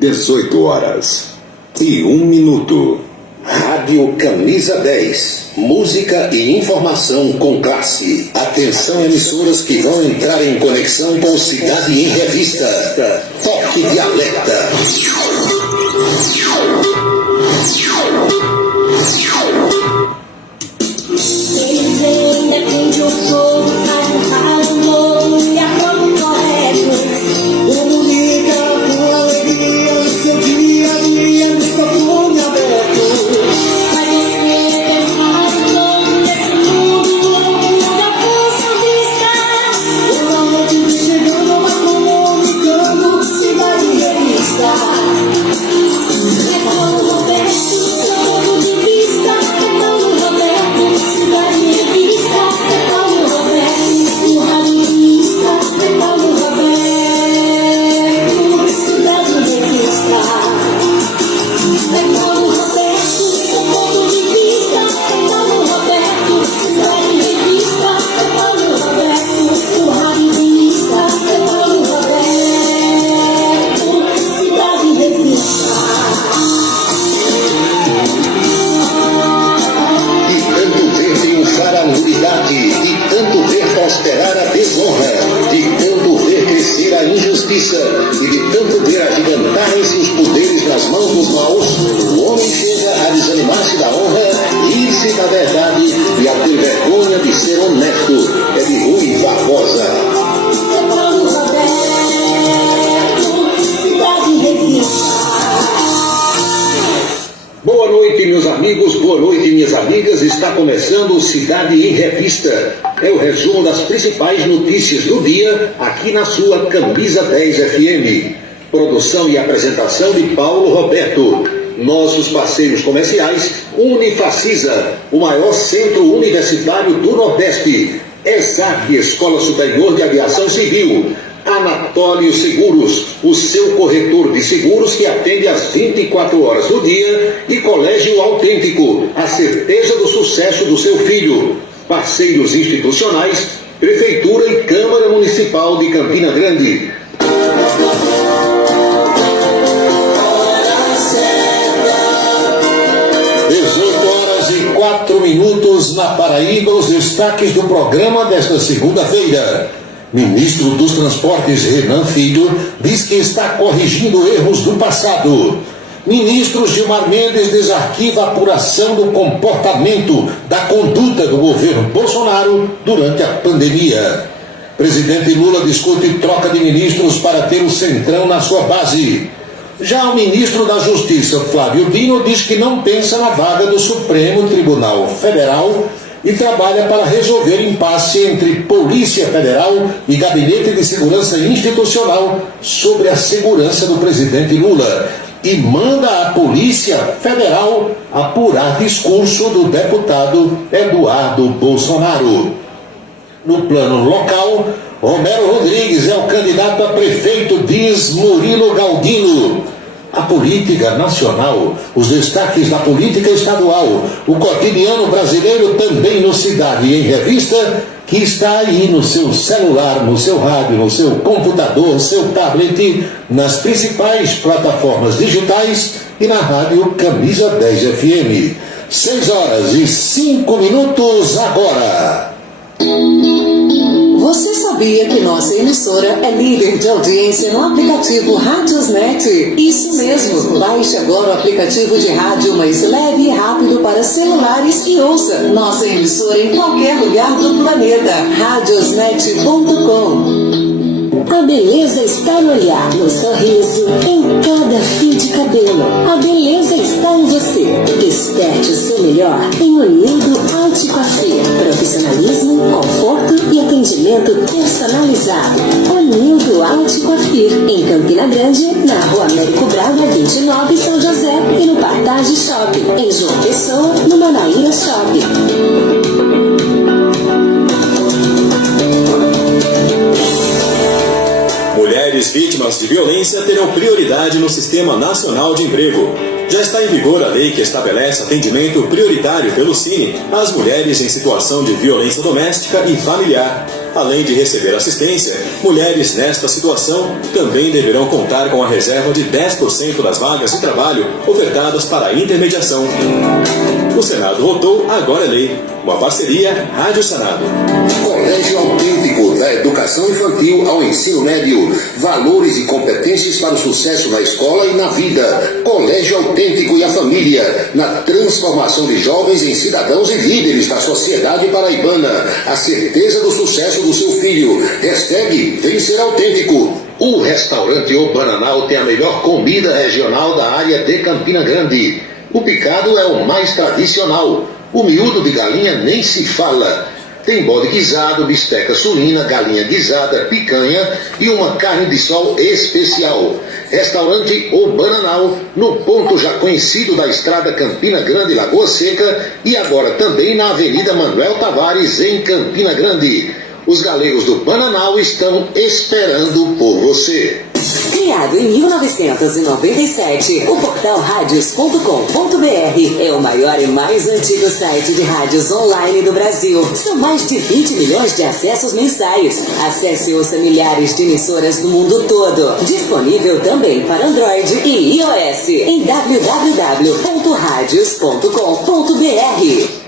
18h01. Rádio Camisa 10. Música e informação com classe. Atenção, emissoras que vão entrar em conexão com Cidade em Revista. Toque de alerta. Eles ainda defendem o povo, fazem um novo e a forma correta. Comunica com alegria o seu dia a dia, microfone aberto. Mas você pensar de novo nesse mundo da força vista. Toda noite vem chegando, vai comunicando, Cidade em Revista. É Paulo Roberto, seu ponto de vista. É Paulo Roberto, Cidade em Revista. É Paulo Roberto, o radialista. É Paulo Roberto, Cidade em Revista. É Paulo Roberto, seu ponto de vista. É Paulo Roberto, Cidade em Revista. É Paulo Roberto, o radialista. É Paulo Roberto, Cidade em Revista. De tanto ver triunfar a nulidade, de tanto ver prosperar a desonra, de tanto ver crescer a injustiça e de tanto ver agigantarem-se os poderes nas mãos dos maus, o homem chega a desanimar-se da honra, ir-se da verdade e a ter vergonha de ser honesto. É de Rui Barbosa. É Paulo Roberto, Cidade em Revista. Boa noite, meus amigos, boa noite, minhas amigas. Está começando o Cidade em Revista. É o resumo das principais notícias do dia, aqui na sua Camisa 10 FM. Produção e apresentação de Paulo Roberto. Nossos parceiros comerciais, Unifacisa, o maior centro universitário do Nordeste. ESAC, Escola Superior de Aviação Civil. Anatólio Seguros, o seu corretor de seguros que atende às 24 horas do dia, e Colégio Autêntico, a certeza do sucesso do seu filho. Parceiros institucionais, Prefeitura e Câmara Municipal de Campina Grande. 18h04 na Paraíba, os destaques do programa desta segunda-feira. Ministro dos Transportes, Renan Filho, diz que está corrigindo erros do passado. Ministro Gilmar Mendes desarquiva a apuração do comportamento, da conduta do governo Bolsonaro durante a pandemia. Presidente Lula discute troca de ministros para ter o Centrão na sua base. Já o ministro da Justiça, Flávio Dino, diz que não pensa na vaga do Supremo Tribunal Federal e trabalha para resolver impasse entre Polícia Federal e Gabinete de Segurança Institucional sobre a segurança do presidente Lula, e manda a Polícia Federal apurar discurso do deputado Eduardo Bolsonaro. No plano local, Romero Rodrigues é o candidato a prefeito, diz Murilo Galdino. A política nacional, os destaques da política estadual, o cotidiano brasileiro também no Cidade em Revista, que está aí no seu celular, no seu rádio, no seu computador, seu tablet, nas principais plataformas digitais e na rádio Camisa 10 FM. 6h05 agora. Você sabia que nossa emissora é líder de audiência no aplicativo Radiosnet? Isso mesmo! Baixe agora o aplicativo de rádio mais leve e rápido para celulares e ouça nossa emissora em qualquer lugar do planeta. Radiosnet.com. A beleza está no olhar, no sorriso, em cada fio de cabelo. A beleza está em você. Desperte o seu melhor em Unildo Haute Coiffure. Profissionalismo, conforto e atendimento personalizado. Unildo Haute Coiffure, em Campina Grande, na Rua Américo Braga, 29, São José, e no Partage Shopping, em João Pessoa, no Manaíra Shopping. Mulheres vítimas de violência terão prioridade no Sistema Nacional de Emprego. Já está em vigor a lei que estabelece atendimento prioritário pelo Cine às mulheres em situação de violência doméstica e familiar. Além de receber assistência, mulheres nesta situação também deverão contar com a reserva de 10% das vagas de trabalho ofertadas para a intermediação. O Senado votou, agora é lei. Uma parceria Rádio Senado. Colégio Autêntico, da educação infantil ao ensino médio. Valores e competências para o sucesso na escola e na vida. Colégio Autêntico e a família, na transformação de jovens em cidadãos e líderes da sociedade paraibana. A certeza do sucesso do seu filho. Hashtag Vem Ser Autêntico. O restaurante O Bananal tem a melhor comida regional da área de Campina Grande. O picado é o mais tradicional. O miúdo de galinha nem se fala. Tem bode guisado, bisteca suína, galinha guisada, picanha e uma carne de sol especial. Restaurante O Bananal, no ponto já conhecido da estrada Campina Grande, Lagoa Seca, e agora também na Avenida Manuel Tavares, em Campina Grande. Os galegos do Bananal estão esperando por você. Criado em 1997, o portal radios.com.br é o maior e mais antigo site de rádios online do Brasil. São mais de 20 milhões de acessos mensais. Acesse e ouça milhares de emissoras do mundo todo. Disponível também para Android e iOS em www.radios.com.br.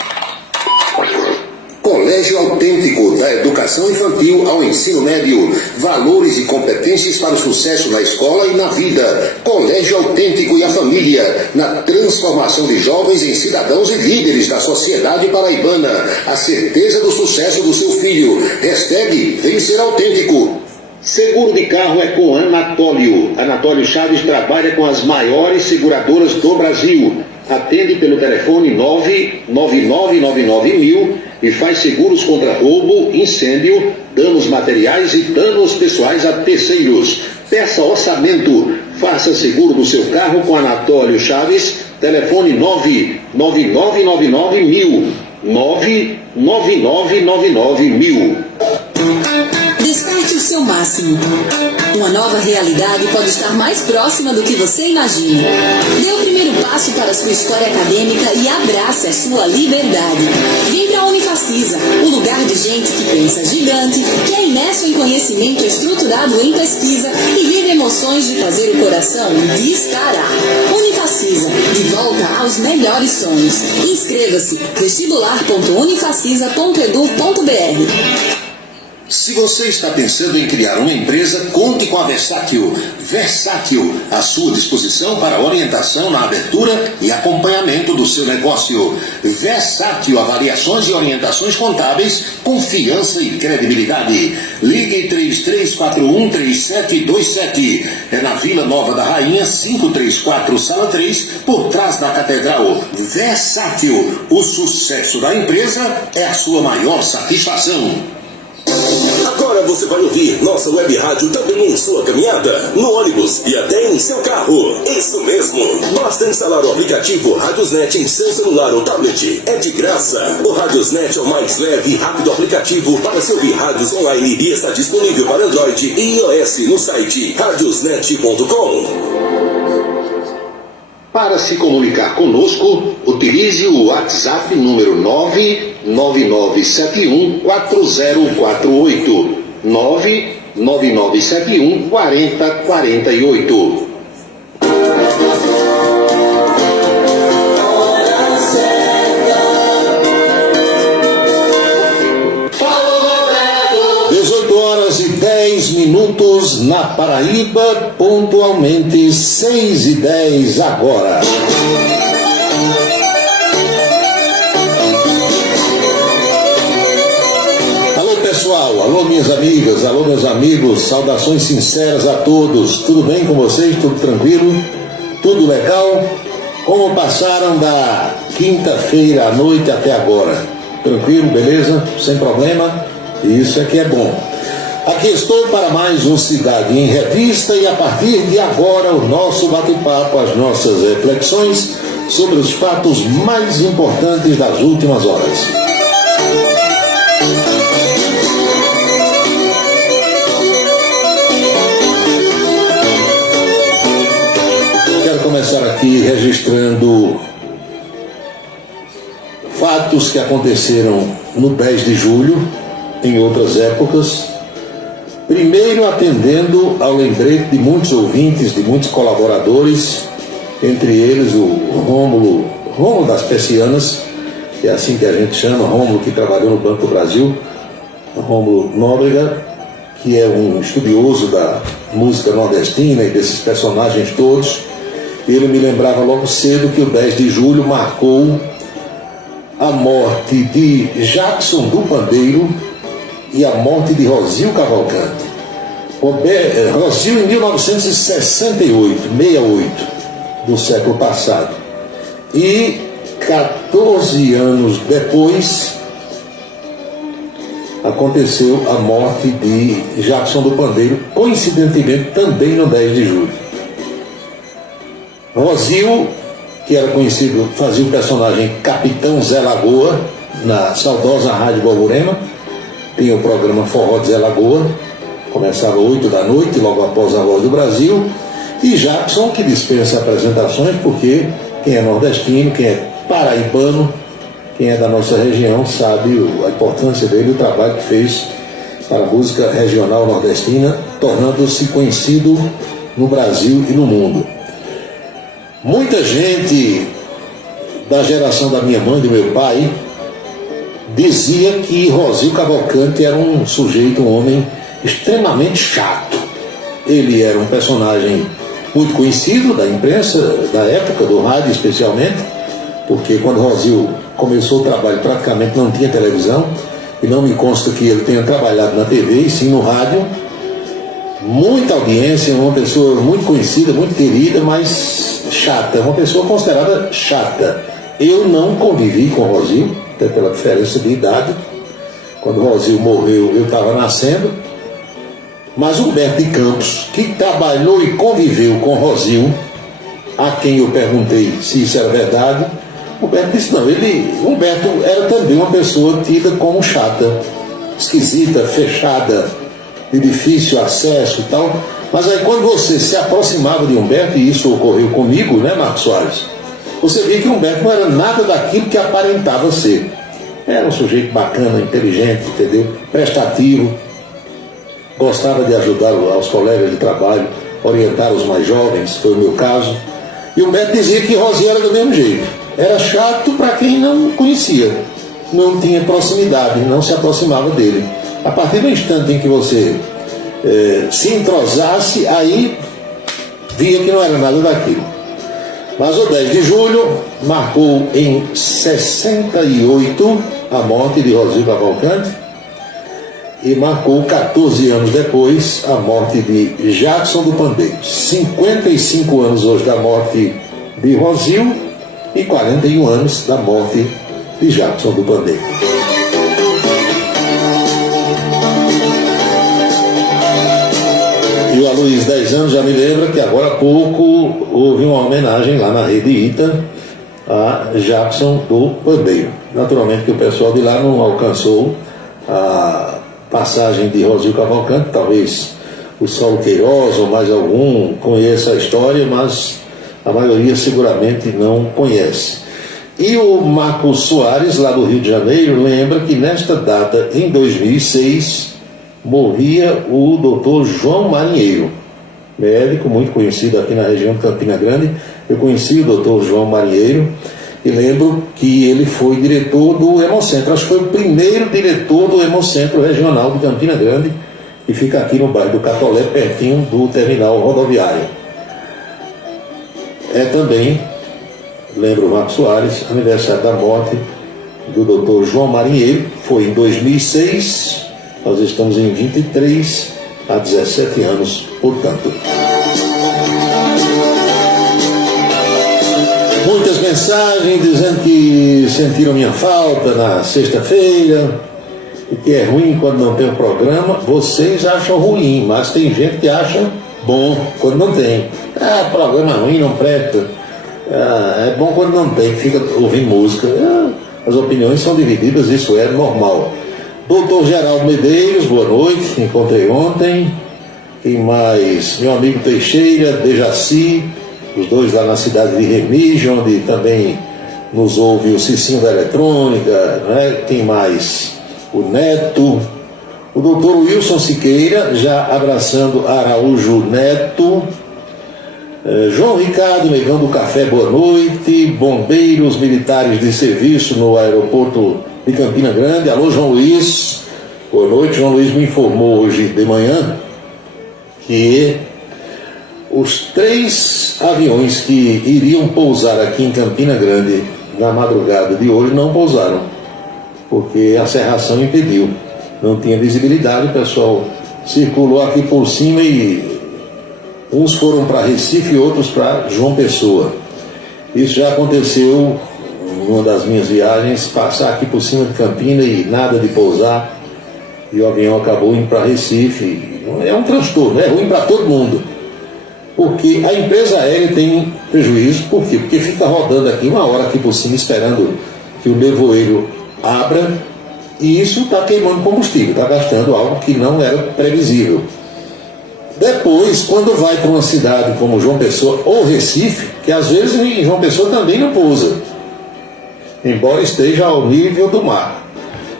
Colégio Autêntico, da educação infantil ao ensino médio. Valores e competências para o sucesso na escola e na vida. Colégio Autêntico e a família, na transformação de jovens em cidadãos e líderes da sociedade paraibana. A certeza do sucesso do seu filho. Hashtag Vem Ser Autêntico. Seguro de carro é com Anatólio. Anatólio Chaves trabalha com as maiores seguradoras do Brasil. Atende pelo telefone 99999 e faz seguros contra roubo, incêndio, danos materiais e danos pessoais a terceiros. Peça orçamento. Faça seguro do seu carro com Anatólio Chaves. Telefone 99999 99999. Desperte o seu máximo. Uma nova realidade pode estar mais próxima do que você imagina. Dê o primeiro passo para a sua história acadêmica e abrace a sua liberdade. Vem para a Unifacisa, o lugar de gente que pensa gigante, que é imerso em conhecimento estruturado em pesquisa e vive emoções de fazer o coração disparar. Unifacisa, de volta aos melhores sonhos. Inscreva-se vestibular.unifacisa.edu.br. Se você está pensando em criar uma empresa, conte com a Versátil. Versátil, à sua disposição para orientação na abertura e acompanhamento do seu negócio. Versátil, avaliações e orientações contábeis, confiança e credibilidade. Ligue 33413727. É na Vila Nova da Rainha, 534, Sala 3, por trás da Catedral. Versátil, o sucesso da empresa é a sua maior satisfação. Agora você vai ouvir nossa web rádio também em sua caminhada, no ônibus e até em seu carro. Isso mesmo. Basta instalar o aplicativo Radiosnet em seu celular ou tablet. É de graça. O Radiosnet é o mais leve e rápido aplicativo para se ouvir rádios online e está disponível para Android e iOS no site radiosnet.com. Para se comunicar conosco, utilize o WhatsApp número 999714048. 999714048. Minutos na Paraíba, pontualmente 6h10 agora. Alô pessoal, alô minhas amigas, alô meus amigos, saudações sinceras a todos. Tudo bem com vocês? Tudo tranquilo? Tudo legal? Como passaram da quinta-feira à noite até agora? Tranquilo, beleza? Sem problema? Isso é que é bom. Aqui estou para mais um Cidade em Revista e a partir de agora o nosso bate-papo, as nossas reflexões sobre os fatos mais importantes das últimas horas. começar aqui registrando fatos que aconteceram no 10 de julho, em outras épocas. Primeiro, atendendo ao lembrete de muitos ouvintes, de muitos colaboradores, entre eles o Rômulo das Persianas, que é assim que a gente chama, Rômulo, que trabalhou no Banco do Brasil, Rômulo Nóbrega, que é um estudioso da música nordestina e desses personagens todos. Ele me lembrava logo cedo que o 10 de julho marcou a morte de Jackson do Pandeiro e a morte de Rosil Cavalcante. Rosil em 1968, 68 do século passado. E 14 anos depois aconteceu a morte de Jackson do Pandeiro, coincidentemente também no 10 de julho. Rosil, que era conhecido, fazia o personagem Capitão Zé Lagoa, na saudosa Rádio Borborema, tinha o programa Forró de Zé Lagoa, começava 8 da noite, logo após a Voz do Brasil, e Jackson, que dispensa apresentações, porque quem é nordestino, quem é paraibano, quem é da nossa região sabe a importância dele, o trabalho que fez para a música regional nordestina, tornando-se conhecido no Brasil e no mundo. Muita gente da geração da minha mãe e do meu pai dizia que Rosil Cavalcante era um sujeito, um homem extremamente chato. Ele era um personagem muito conhecido da imprensa, da época, do rádio especialmente, porque quando Rosil começou o trabalho praticamente não tinha televisão, e não me consta que ele tenha trabalhado na TV, e sim no rádio. Muita audiência, uma pessoa muito conhecida, muito querida, mas chata, uma pessoa considerada chata. Eu não convivi com o Rosil, até pela diferença de idade. Quando o Rosil morreu, eu estava nascendo. Mas Humberto de Campos, que trabalhou e conviveu com Rosil, a quem eu perguntei se isso era verdade, Humberto disse não. Humberto era também uma pessoa tida como chata, esquisita, fechada, de difícil acesso e tal. Mas aí quando você se aproximava de Humberto, e isso ocorreu comigo, né, Marcos Soares, você via que Humberto não era nada daquilo que aparentava ser. Era um sujeito bacana, inteligente, entendeu? Prestativo, gostava de ajudar os colegas de trabalho, orientar os mais jovens, foi o meu caso. E Humberto dizia que Rosinha era do mesmo jeito. Era chato para quem não conhecia, não tinha proximidade, não se aproximava dele. A partir do instante em que você se entrosasse, aí via que não era nada daquilo. Mas o 10 de julho marcou em 68 a morte de Rosil Cavalcante e marcou 14 anos depois a morte de Jackson do Pandeiro. 55 anos hoje da morte de Rosil e 41 anos da morte de Jackson do Pandeiro. E o Aloysio, 10 anos, já me lembra que agora há pouco houve uma homenagem lá na Rede Ita a Jackson do Pandeiro. Naturalmente que o pessoal de lá não alcançou a passagem de Rosil Cavalcante, talvez o Saulo Queiroz ou mais algum conheça a história, mas a maioria seguramente não conhece. E o Marcos Soares, lá do Rio de Janeiro, lembra que nesta data, em 2006, morria o doutor João Marinheiro, médico muito conhecido aqui na região de Campina Grande. Eu conheci o doutor João Marinheiro e lembro que ele foi diretor do Hemocentro, acho que foi o primeiro diretor do Hemocentro Regional de Campina Grande, que fica aqui no bairro do Catolé, pertinho do terminal rodoviário. É também, lembro o Marcos Soares, aniversário da morte do doutor João Marinheiro, foi em 2006, nós estamos em 23, há 17 anos, portanto. Muitas mensagens dizendo que sentiram minha falta na sexta-feira e que é ruim quando não tem um programa. Vocês acham ruim, mas tem gente que acha bom quando não tem. Programa ruim, não presta. É bom quando não tem, fica ouvindo música. As opiniões são divididas, isso é normal. Doutor Geraldo Medeiros, boa noite, encontrei ontem. Quem mais? Meu amigo Teixeira, Dejaci, os dois lá na cidade de Remígio, onde também nos ouve o Cicinho da Eletrônica, né? Tem mais o Neto, o doutor Wilson Siqueira, já abraçando Araújo Neto, João Ricardo, Negão do Café, boa noite, bombeiros militares de serviço no aeroporto de Campina Grande, alô João Luiz, boa noite. João Luiz me informou hoje de manhã que os 3 aviões que iriam pousar aqui em Campina Grande na madrugada de hoje não pousaram, porque a cerração impediu, não tinha visibilidade, o pessoal circulou aqui por cima e uns foram para Recife e outros para João Pessoa. Isso já aconteceu numa das minhas viagens, passar aqui por cima de Campina e nada de pousar, e o avião acabou indo para Recife. É um transtorno, é ruim para todo mundo, porque a empresa aérea tem prejuízo. Por quê? Porque fica rodando aqui uma hora aqui por cima esperando que o nevoeiro abra, e isso está queimando combustível, está gastando algo que não era previsível. Depois, quando vai para uma cidade como João Pessoa ou Recife, que às vezes em João Pessoa também não pousa, embora esteja ao nível do mar,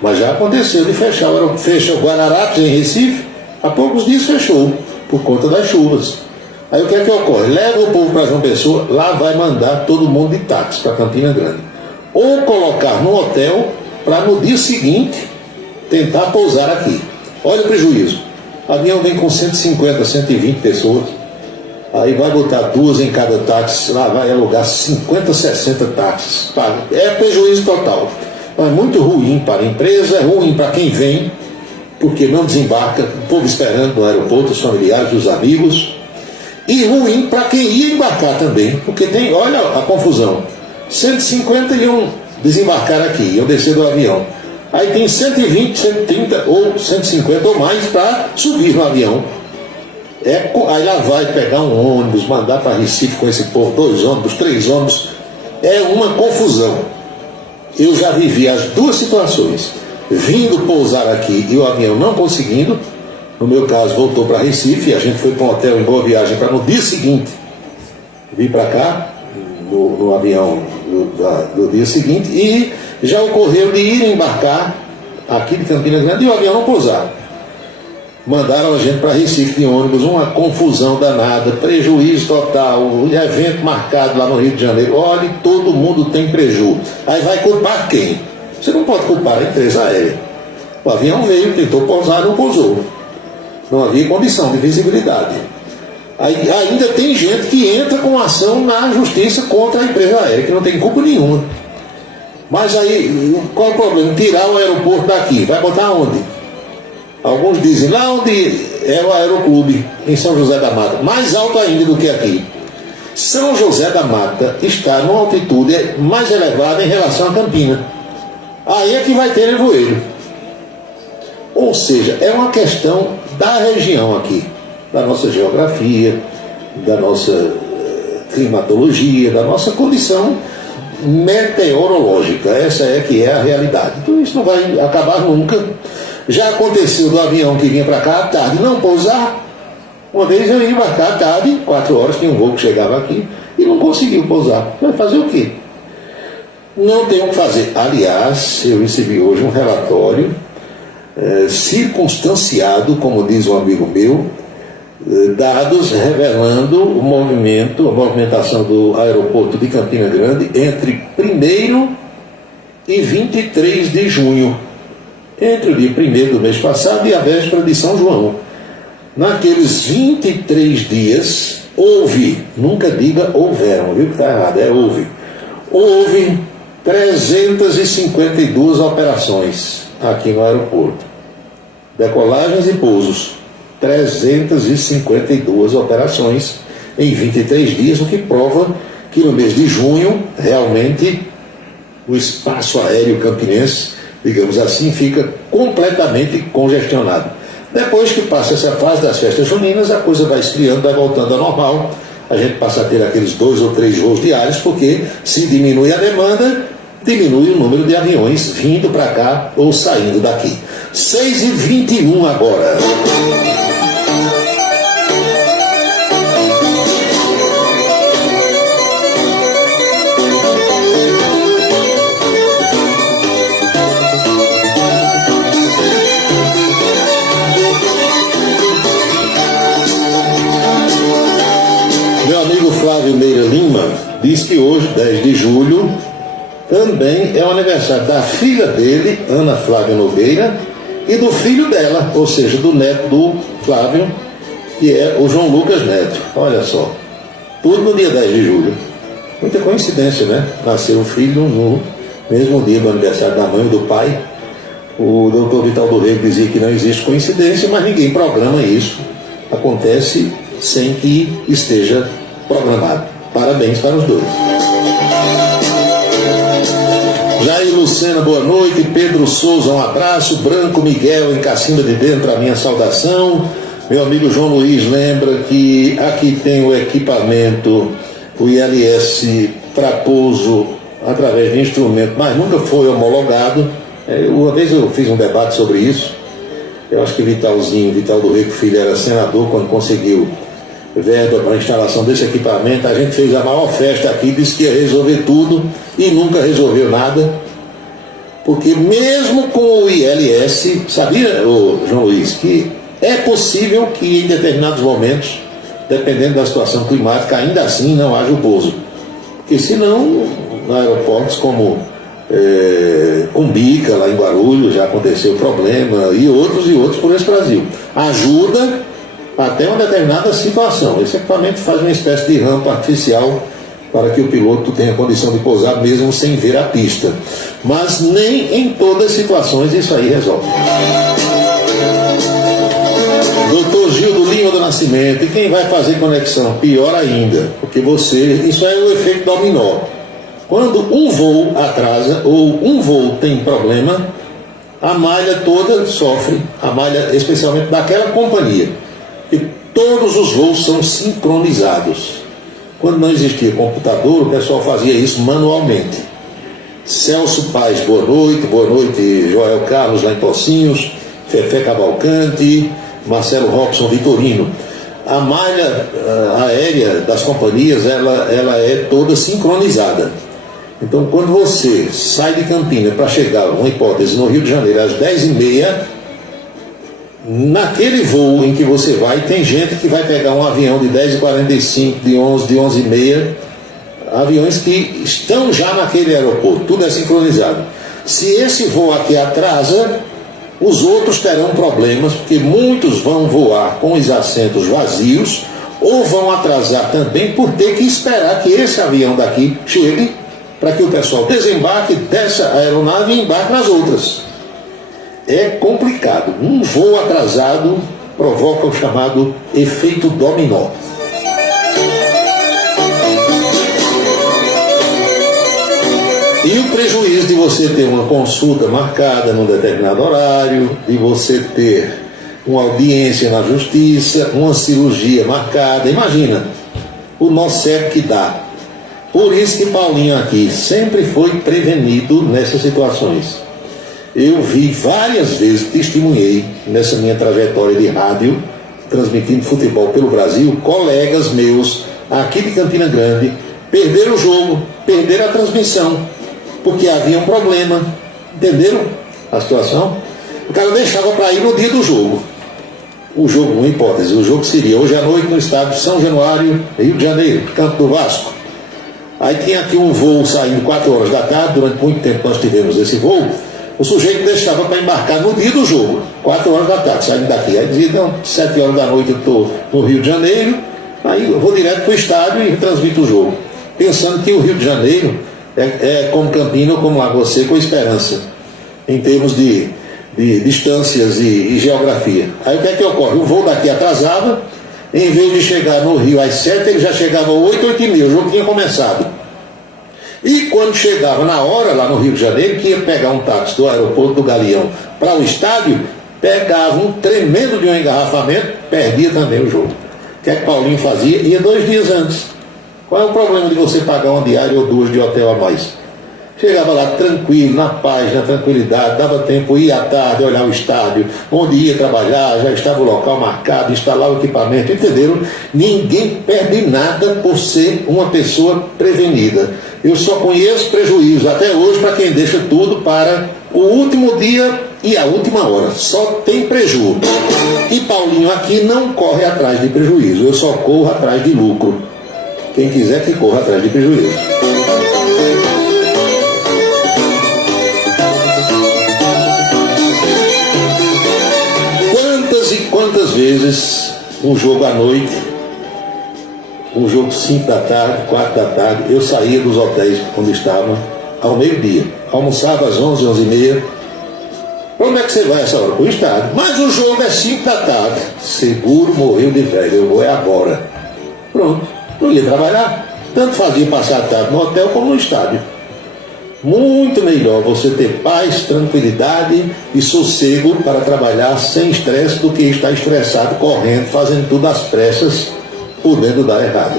mas já aconteceu de fechar o Guararapes em Recife, há poucos dias fechou, por conta das chuvas. Aí o que é que ocorre? Leva o povo para João Pessoa, lá vai mandar todo mundo de táxi para Campina Grande, ou colocar no hotel para no dia seguinte tentar pousar aqui. Olha o prejuízo. O avião vem com 150, 120 pessoas, aí vai botar 2 em cada táxi, lá vai alugar 50, 60 táxis. É prejuízo total. É muito ruim para a empresa, é ruim para quem vem, porque não desembarca, o povo esperando no aeroporto, os familiares, os amigos, e ruim para quem ia embarcar também, porque tem, olha a confusão, 150 iam desembarcar aqui, iam descer do avião. Aí tem 120, 130 ou 150 ou mais para subir no avião. Aí lá vai pegar um ônibus, mandar para Recife com esse povo, 2 ônibus, 3 ônibus. É uma confusão. Eu já vivi as 2 situações. Vindo pousar aqui e o avião não conseguindo. No meu caso, voltou para Recife e a gente foi para um hotel em Boa Viagem para no dia seguinte vir para cá, no avião do dia seguinte, e já ocorreu de ir embarcar aqui de Campina Grande e o avião não pousar. Mandaram a gente para Recife de ônibus, uma confusão danada, prejuízo total, evento marcado lá no Rio de Janeiro. Olha, todo mundo tem prejuízo. Aí vai culpar quem? Você não pode culpar a empresa aérea. O avião veio, tentou pousar, não pousou. Não havia condição de visibilidade. Aí, ainda tem gente que entra com ação na justiça contra a empresa aérea, que não tem culpa nenhuma. Mas aí, qual é o problema? Tirar o aeroporto daqui, vai botar onde? Alguns dizem, lá onde é o Aeroclube, em São José da Mata, mais alto ainda do que aqui. São José da Mata está numa altitude mais elevada em relação a Campina. Aí é que vai ter nevoeiro. Ou seja, é uma questão da região aqui, da nossa geografia, da nossa climatologia, da nossa condição meteorológica. Essa é que é a realidade. Então isso não vai acabar nunca. Já aconteceu do avião que vinha para cá à tarde não pousar. Uma vez eu ia embarcar à tarde, 4 horas, tinha um voo que chegava aqui e não conseguiu pousar. Vai fazer o quê? Não tem o que fazer. Aliás, eu recebi hoje um relatório circunstanciado, como diz um amigo meu, dados revelando o movimento, a movimentação do aeroporto de Campina Grande entre 1º e 23 de junho, entre o dia 1º do mês passado e a véspera de São João. Naqueles 23 dias, houve, nunca diga houveram, viu que está errado, houve 352 operações aqui no aeroporto. Decolagens e pousos. 352 operações em 23 dias, o que prova que no mês de junho, realmente, o espaço aéreo campinense, digamos assim, fica completamente congestionado. Depois que passa essa fase das festas juninas, a coisa vai esfriando, vai voltando ao normal. A gente passa a ter aqueles 2 ou 3 voos diários, porque se diminui a demanda, diminui o número de aviões vindo para cá ou saindo daqui. 6h21 agora. Nogueira Lima diz que hoje, 10 de julho, também é o aniversário da filha dele, Ana Flávia Nogueira, e do filho dela, ou seja, do neto do Flávio, que é o João Lucas Neto. Olha só, tudo no dia 10 de julho. Muita coincidência, né? Nasceu um filho no mesmo dia do aniversário da mãe e do pai. O doutor Vital do Rego dizia que não existe coincidência, mas ninguém programa isso. Acontece sem que esteja programado. Parabéns para os dois. Jair Lucena, boa noite. Pedro Souza, um abraço. Branco Miguel, em Cacimba de Dentro, a minha saudação. Meu amigo João Luiz lembra que aqui tem o equipamento, o ILS para pouso através de instrumento, mas nunca foi homologado. Uma vez eu fiz um debate sobre isso. Eu acho que Vital do Rego Filho era senador quando conseguiu verba para a instalação desse equipamento. A gente fez a maior festa aqui, disse que ia resolver tudo e nunca resolveu nada, porque mesmo com o ILS, sabia, João Luiz, que é possível que em determinados momentos, dependendo da situação climática, ainda assim não haja o pouso, porque senão, em aeroportos como Cumbica, lá em Guarulhos, já aconteceu problema, e outros por esse Brasil. Ajuda até uma determinada situação. Esse equipamento faz uma espécie de rampa artificial para que o piloto tenha condição de pousar mesmo sem ver a pista. Mas nem em todas as situações isso aí resolve. Doutor Gildo Lima do Nascimento, e quem vai fazer conexão? Pior ainda, porque isso é o efeito dominó. Quando um voo atrasa ou um voo tem problema, a malha toda sofre, a malha especialmente daquela companhia. E todos os voos são sincronizados. Quando não existia computador, o pessoal fazia isso manualmente. Celso Paz, boa noite, Joel Carlos lá em Pocinhos, Fefé Cavalcante, Marcelo Robson Vitorino. A malha aérea das companhias, ela é toda sincronizada. Então, quando você sai de Campinas para chegar, uma hipótese, no Rio de Janeiro, às 10h30, naquele voo em que você vai, tem gente que vai pegar um avião de 10h45, de 11h30, aviões que estão já naquele aeroporto, tudo é sincronizado. Se esse voo aqui atrasa, os outros terão problemas, porque muitos vão voar com os assentos vazios, ou vão atrasar também por ter que esperar que esse avião daqui chegue, para que o pessoal desembarque dessa aeronave e embarque nas outras. É complicado. Um voo atrasado provoca o chamado efeito dominó. E o prejuízo de você ter uma consulta marcada num determinado horário, de você ter uma audiência na justiça, uma cirurgia marcada. Imagina o nó cego que dá. Por isso que Paulinho aqui sempre foi prevenido nessas situações. Eu vi várias vezes, testemunhei nessa minha trajetória de rádio, transmitindo futebol pelo Brasil, colegas meus aqui de Campina Grande perderam o jogo, perderam a transmissão, porque havia um problema. Entenderam a situação? O cara deixava para ir no dia do jogo. O jogo, uma hipótese, o jogo seria hoje à noite no estádio São Januário, Rio de Janeiro, Campo do Vasco. Aí tinha aqui um voo saindo 4 horas da tarde, durante muito tempo nós tivemos esse voo. O sujeito deixava para embarcar no dia do jogo, 4 horas da tarde, saindo daqui. Aí dizia, não, 7 horas da noite eu estou no Rio de Janeiro, aí eu vou direto para o estádio e transmito o jogo. Pensando que o Rio de Janeiro é como Campinas ou como Lagoa Seca ou Esperança, em termos de distâncias e geografia. Aí o que é que ocorre? O voo daqui atrasava, em vez de chegar no Rio às 7, ele já chegava às 8, 8h30, o jogo tinha começado. E quando chegava na hora, lá no Rio de Janeiro, que ia pegar um táxi do aeroporto do Galeão para o estádio, pegava um tremendo de um engarrafamento, perdia também o jogo. O que é que Paulinho fazia? Ia 2 dias antes. Qual é o problema de você pagar uma diária ou 2 de hotel a mais? Chegava lá tranquilo, na paz, na tranquilidade, dava tempo, ia à tarde, olhar o estádio, onde ia trabalhar, já estava o local marcado, instalar o equipamento, entenderam? Ninguém perde nada por ser uma pessoa prevenida. Eu só conheço prejuízo até hoje para quem deixa tudo para o último dia e a última hora. Só tem prejuízo. E Paulinho aqui não corre atrás de prejuízo, eu só corro atrás de lucro. Quem quiser que corra atrás de prejuízo. Quantas e quantas vezes um jogo à noite, um jogo 5 da tarde, 4 da tarde, eu saía dos hotéis onde estava ao meio-dia, almoçava às 11, 11h30. Para onde é que você vai essa hora? Para o estádio. Mas o jogo é 5 da tarde. Seguro morreu de velho, eu vou é agora. Pronto, não ia trabalhar. Tanto fazia passar a tarde no hotel como no estádio. Muito melhor você ter paz, tranquilidade e sossego para trabalhar sem estresse do que estar estressado, correndo, fazendo tudo às pressas, podendo dar errado.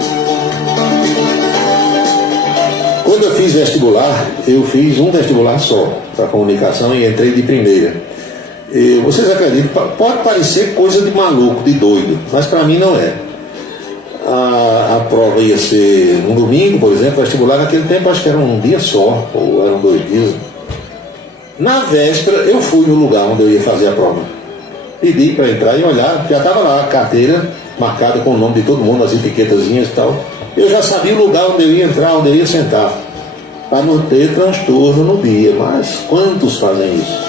Quando eu fiz vestibular, eu fiz um vestibular só para comunicação e entrei de primeira. E vocês acreditam, pode parecer coisa de maluco, de doido, mas para mim não é. A prova ia ser um domingo, por exemplo, vestibular naquele tempo acho que era um dia só, ou eram 2 dias. Na véspera eu fui no lugar onde eu ia fazer a prova. Pedi para entrar e olhar, já estava lá a carteira marcada com o nome de todo mundo, as etiquetazinhas e tal. Eu já sabia o lugar onde eu ia entrar, onde eu ia sentar, para não ter transtorno no dia. Mas quantos fazem isso?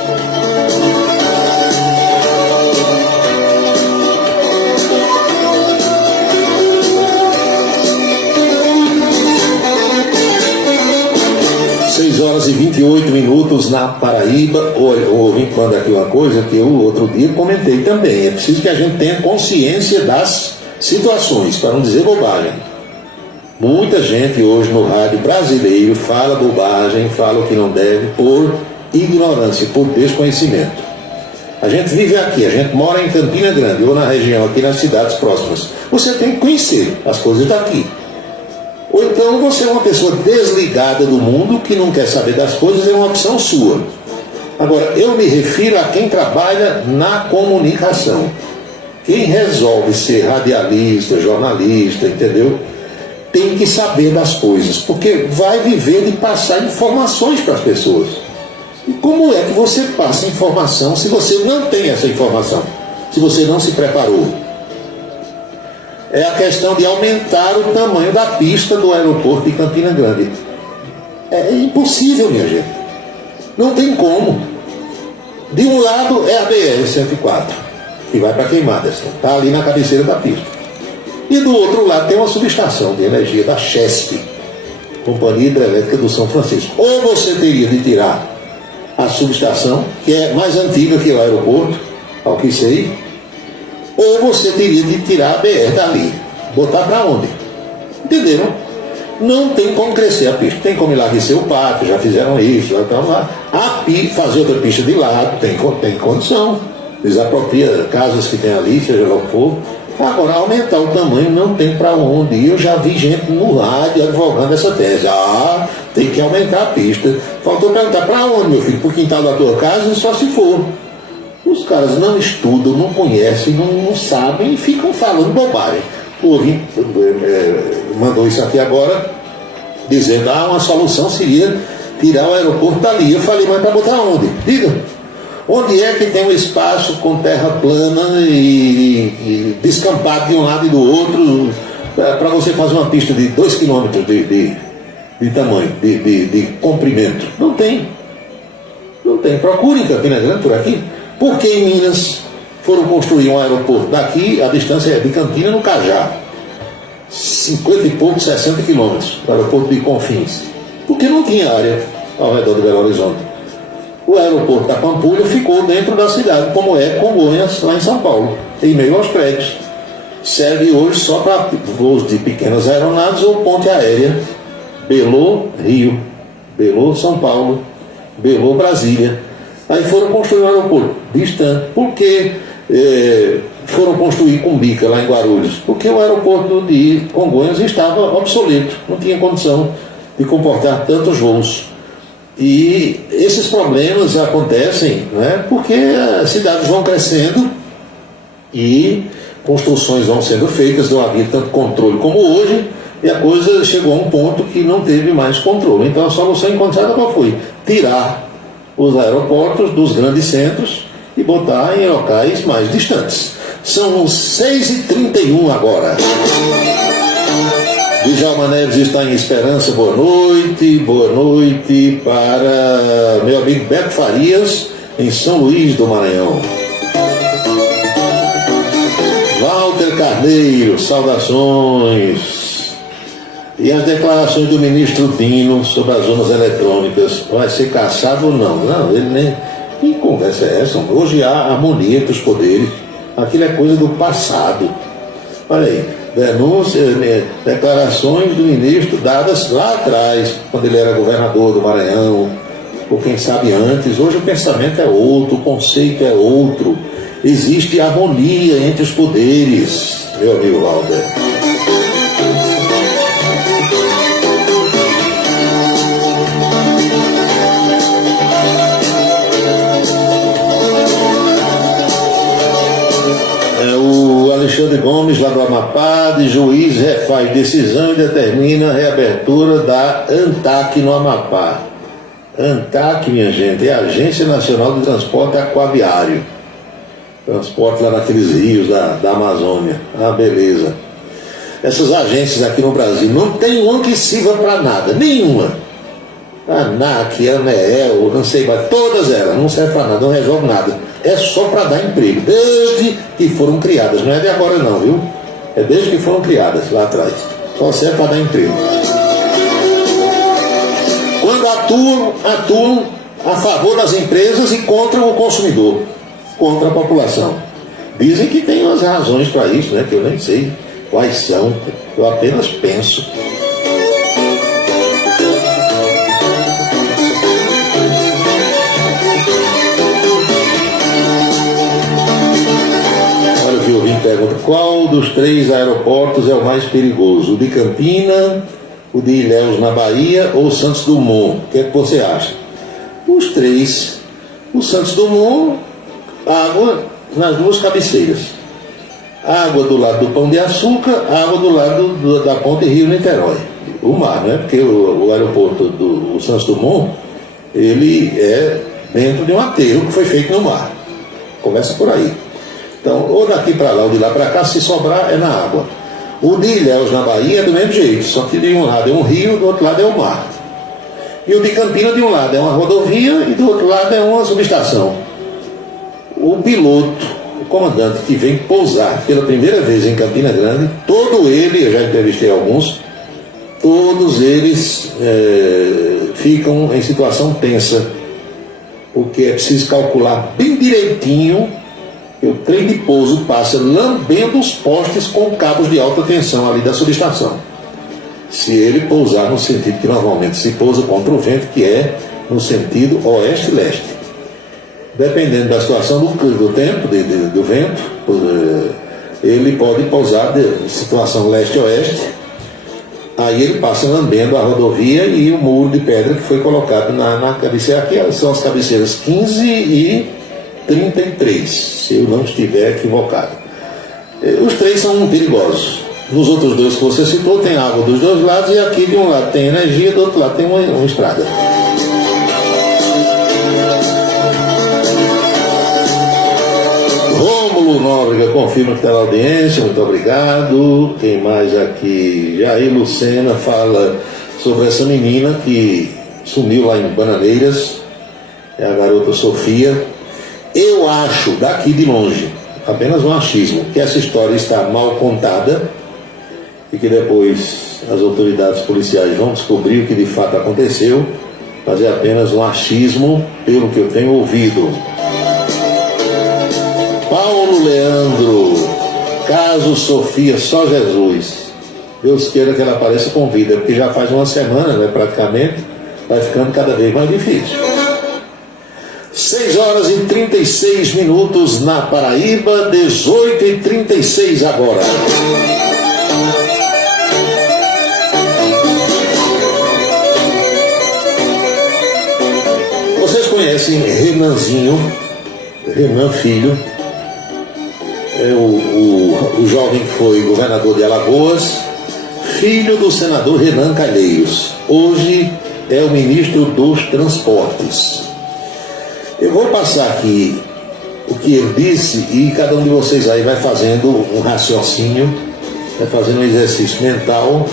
6h28 na Paraíba. Olha, o ouvinte manda aqui uma coisa que eu outro dia comentei também. É preciso que a gente tenha consciência das situações, para não dizer bobagem. Muita gente hoje no rádio brasileiro fala bobagem, fala o que não deve por ignorância, por desconhecimento. A gente vive aqui, a gente mora em Campina Grande ou na região, aqui nas cidades próximas. Você tem que conhecer as coisas daqui. Ou então você é uma pessoa desligada do mundo que não quer saber das coisas, é uma opção sua. Agora, eu me refiro a quem trabalha na comunicação. Quem resolve ser radialista, jornalista, entendeu? Tem que saber das coisas, porque vai viver de passar informações para as pessoas. E como é que você passa informação se você não tem essa informação? Se você não se preparou? É a questão de aumentar o tamanho da pista do aeroporto de Campina Grande. É impossível, minha gente. Não tem como. De um lado é a BR-104, que vai para Queimadas, está ali na cabeceira da pista. E do outro lado tem uma subestação de energia da Chesf, Companhia Hidrelétrica do São Francisco. Ou você teria de tirar a subestação, que é mais antiga que o aeroporto, ao que sei, ou você teria de tirar a BR dali. Botar para onde? Entenderam? Não tem como crescer a pista. Tem como enlarguecer o pátio, já fizeram isso, então lá. Fazer outra pista de lado, tem condição. Desapropria casas que tem ali, seja lá o que for. Agora, aumentar o tamanho não tem para onde. E eu já vi gente no rádio advogando essa tese. Tem que aumentar a pista. Faltou perguntar para onde, meu filho? Para o quintal da tua casa, só se for. Os caras não estudam, não conhecem, não sabem e ficam falando bobagem. O ouvinte mandou isso aqui agora, dizendo, uma solução seria tirar o aeroporto dali. Eu falei, mas para botar onde? Diga. Onde é que tem um espaço com terra plana e descampado de um lado e do outro para você fazer uma pista de 2 km de tamanho, de comprimento? Não tem. Não tem. Procure em Campina Grande por aqui. Porque em Minas foram construir um aeroporto daqui, a distância é de Campina no Cajá, 50 e poucos, 60 quilômetros, o aeroporto de Confins, porque não tinha área ao redor de Belo Horizonte. O aeroporto da Pampulha ficou dentro da cidade, como é Congonhas, lá em São Paulo, em meio aos prédios. Serve hoje só para voos de pequenas aeronaves ou ponte aérea Belo-Rio, Belo-São Paulo, Belo-Brasília. Aí foram construir um aeroporto distante. Por que foram construir Cumbica, lá em Guarulhos? Porque o aeroporto de Congonhas estava obsoleto, não tinha condição de comportar tantos voos. E esses problemas acontecem, né, porque as cidades vão crescendo e construções vão sendo feitas, não havia tanto controle como hoje, e a coisa chegou a um ponto que não teve mais controle. Então a solução encontrada qual foi? Tirar os aeroportos dos grandes centros e botar em locais mais distantes. São 6h31 agora. Djalma Neves está em Esperança, boa noite para meu amigo Beto Farias, em São Luís do Maranhão. Walter Carneiro, saudações. E as declarações do ministro Dino sobre as urnas eletrônicas, vai ser caçado ou não? Não, ele nem... Que conversa é essa? Hoje há harmonia entre os poderes, aquilo é coisa do passado. Olha aí, declarações do ministro dadas lá atrás, quando ele era governador do Maranhão, ou quem sabe antes. Hoje o pensamento é outro, o conceito é outro. Existe harmonia entre os poderes, meu amigo Walter. O Alexandre Gomes, lá do Amapá, de juiz refaz decisão e determina a reabertura da ANTAC no Amapá. ANTAC, minha gente, é a Agência Nacional de Transporte Aquaviário. Transporte lá naqueles rios da Amazônia. Ah, beleza. Essas agências aqui no Brasil não tem uma que sirva para nada, nenhuma. A ANAC, a ANEEL, não sei, mas todas elas não servem para nada, não resolvem nada. É só para dar emprego, desde que foram criadas. Não é de agora não, viu? É desde que foram criadas lá atrás. Só serve para dar emprego. Quando atuam a favor das empresas e contra o consumidor, contra a população. Dizem que tem umas razões para isso, né? Que eu nem sei quais são, eu apenas penso. Olha o que eu vim perguntar: qual dos 3 aeroportos é o mais perigoso? O de Campina, o de Ilhéus na Bahia ou o Santos Dumont? O que é que você acha? Os 3. O Santos Dumont, água nas 2 cabeceiras. Água do lado do Pão de Açúcar, água do lado da Ponte Rio-Niterói. O mar, né? Porque o aeroporto do Santos Dumont, ele é dentro de um aterro que foi feito no mar. Começa por aí. Então, ou daqui para lá ou de lá para cá, se sobrar é na água. O de Ilhéus na Bahia é do mesmo jeito, só que de um lado é um rio, do outro lado é o mar. E o de Campina, de um lado é uma rodovia e do outro lado é uma subestação. O piloto, o comandante que vem pousar pela primeira vez em Campina Grande, todo ele, eu já entrevistei alguns, todos eles ficam em situação tensa, porque é preciso calcular bem direitinho que o trem de pouso passa lambendo os postes com cabos de alta tensão ali da subestação. Se ele pousar no sentido que normalmente se pousa contra o vento, que é no sentido oeste-leste. Dependendo da situação do tempo, do vento, ele pode pousar de situação leste-oeste, aí ele passa lambendo a rodovia e o muro de pedra que foi colocado na cabeceira. Aqui são as cabeceiras 15 e 33, se eu não estiver equivocado. Os 3 são perigosos. Nos outros 2 que você citou, tem água dos 2 lados, e aqui de um lado tem energia, do outro lado tem uma estrada. Rômulo Nóbrega confirma que está na audiência, muito obrigado. Quem mais aqui? Jair Lucena fala sobre essa menina que sumiu lá em Bananeiras, é a garota Sofia. Eu acho, daqui de longe, apenas um achismo, que essa história está mal contada e que depois as autoridades policiais vão descobrir o que de fato aconteceu, mas é apenas um achismo pelo que eu tenho ouvido. Paulo Leandro, caso Sofia, só Jesus. Deus queira que ela apareça com vida, porque já faz uma semana, né, praticamente, vai ficando cada vez mais difícil. 6h36 na Paraíba, 18h36 agora. Vocês conhecem Renanzinho, Renan Filho, é o jovem que foi governador de Alagoas, filho do senador Renan Calheiros. Hoje é o ministro dos Transportes. Eu vou passar aqui o que ele disse e cada um de vocês aí vai fazendo um raciocínio, vai fazendo um exercício mental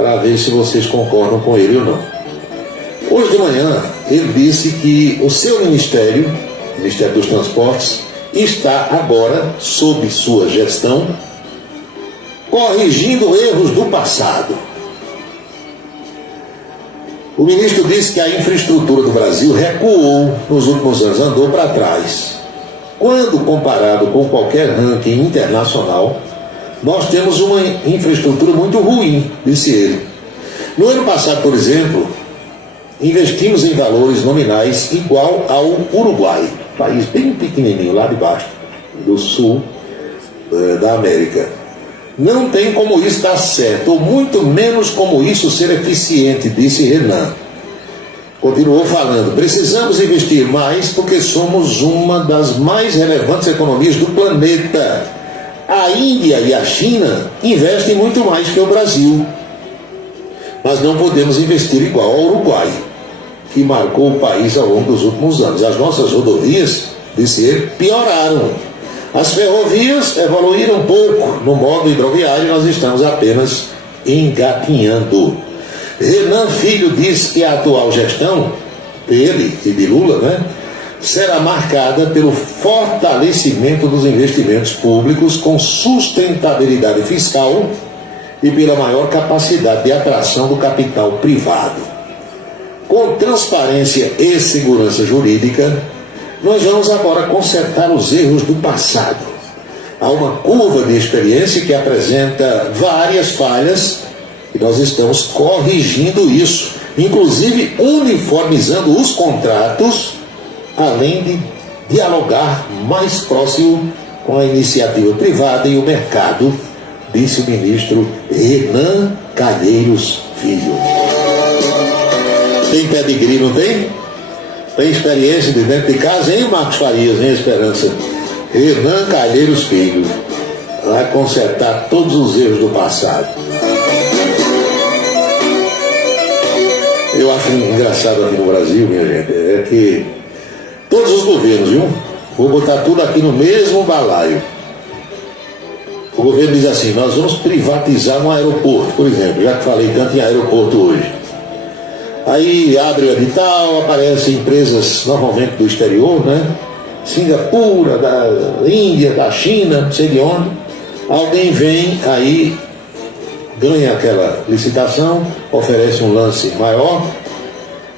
para ver se vocês concordam com ele ou não. Hoje de manhã, ele disse que o seu ministério, o Ministério dos Transportes, está agora, sob sua gestão, corrigindo erros do passado. O ministro disse que a infraestrutura do Brasil recuou nos últimos anos, andou para trás. Quando comparado com qualquer ranking internacional, nós temos uma infraestrutura muito ruim, disse ele. No ano passado, por exemplo, investimos em valores nominais igual ao Uruguai, país bem pequenininho lá de baixo, do sul da América. Não tem como isso dar certo, ou muito menos como isso ser eficiente, disse Renan. Continuou falando, precisamos investir mais porque somos uma das mais relevantes economias do planeta. A Índia e a China investem muito mais que o Brasil. Mas não podemos investir igual ao Uruguai, que marcou o país ao longo dos últimos anos. As nossas rodovias, disse ele, pioraram. As ferrovias evoluíram pouco. No modo hidroviário, nós estamos apenas engatinhando. Renan Filho disse que a atual gestão dele e de Lula, será marcada pelo fortalecimento dos investimentos públicos com sustentabilidade fiscal e pela maior capacidade de atração do capital privado. Com transparência e segurança jurídica, nós vamos agora consertar os erros do passado. Há uma curva de experiência que apresenta várias falhas e nós estamos corrigindo isso, inclusive uniformizando os contratos, além de dialogar mais próximo com a iniciativa privada e o mercado, disse o ministro Renan Calheiros Filho. Tem pedigree, não tem? Tem experiência de dentro de casa, hein, Marcos Farias, hein, Esperança? Renan Calheiros Filho vai consertar todos os erros do passado. Eu acho engraçado aqui no Brasil, minha gente, é que todos os governos, viu? Vou botar tudo aqui no mesmo balaio. O governo diz assim, nós vamos privatizar um aeroporto, por exemplo, já que falei tanto em aeroporto hoje. Aí abre o edital, aparecem empresas normalmente do exterior, Singapura, da Índia, da China, não sei de onde. Alguém vem aí, ganha aquela licitação, oferece um lance maior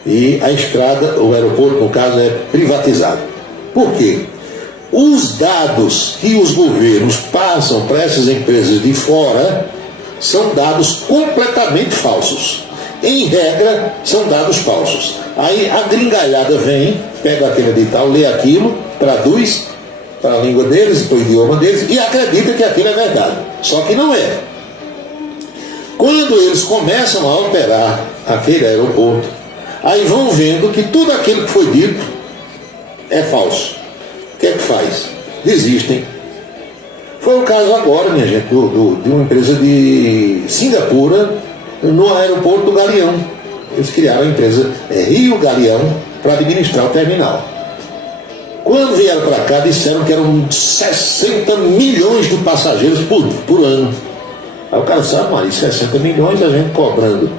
e a estrada, o aeroporto no caso, é privatizado. Por quê? Os dados que os governos passam para essas empresas de fora são dados completamente falsos. Em regra, são dados falsos. Aí a gringalhada vem, pega aquele edital, lê aquilo, traduz para a língua deles, para o idioma deles e acredita que aquilo é verdade. Só que não é. Quando eles começam a operar aquele aeroporto, aí vão vendo que tudo aquilo que foi dito é falso. O que é que faz? Desistem. Foi o caso agora, minha gente, de uma empresa de Singapura no aeroporto do Galeão. Eles criaram a empresa Rio Galeão para administrar o terminal. Quando vieram para cá, disseram que eram 60 milhões de passageiros por ano. Aí o cara sabe, mas 60 milhões a gente cobrando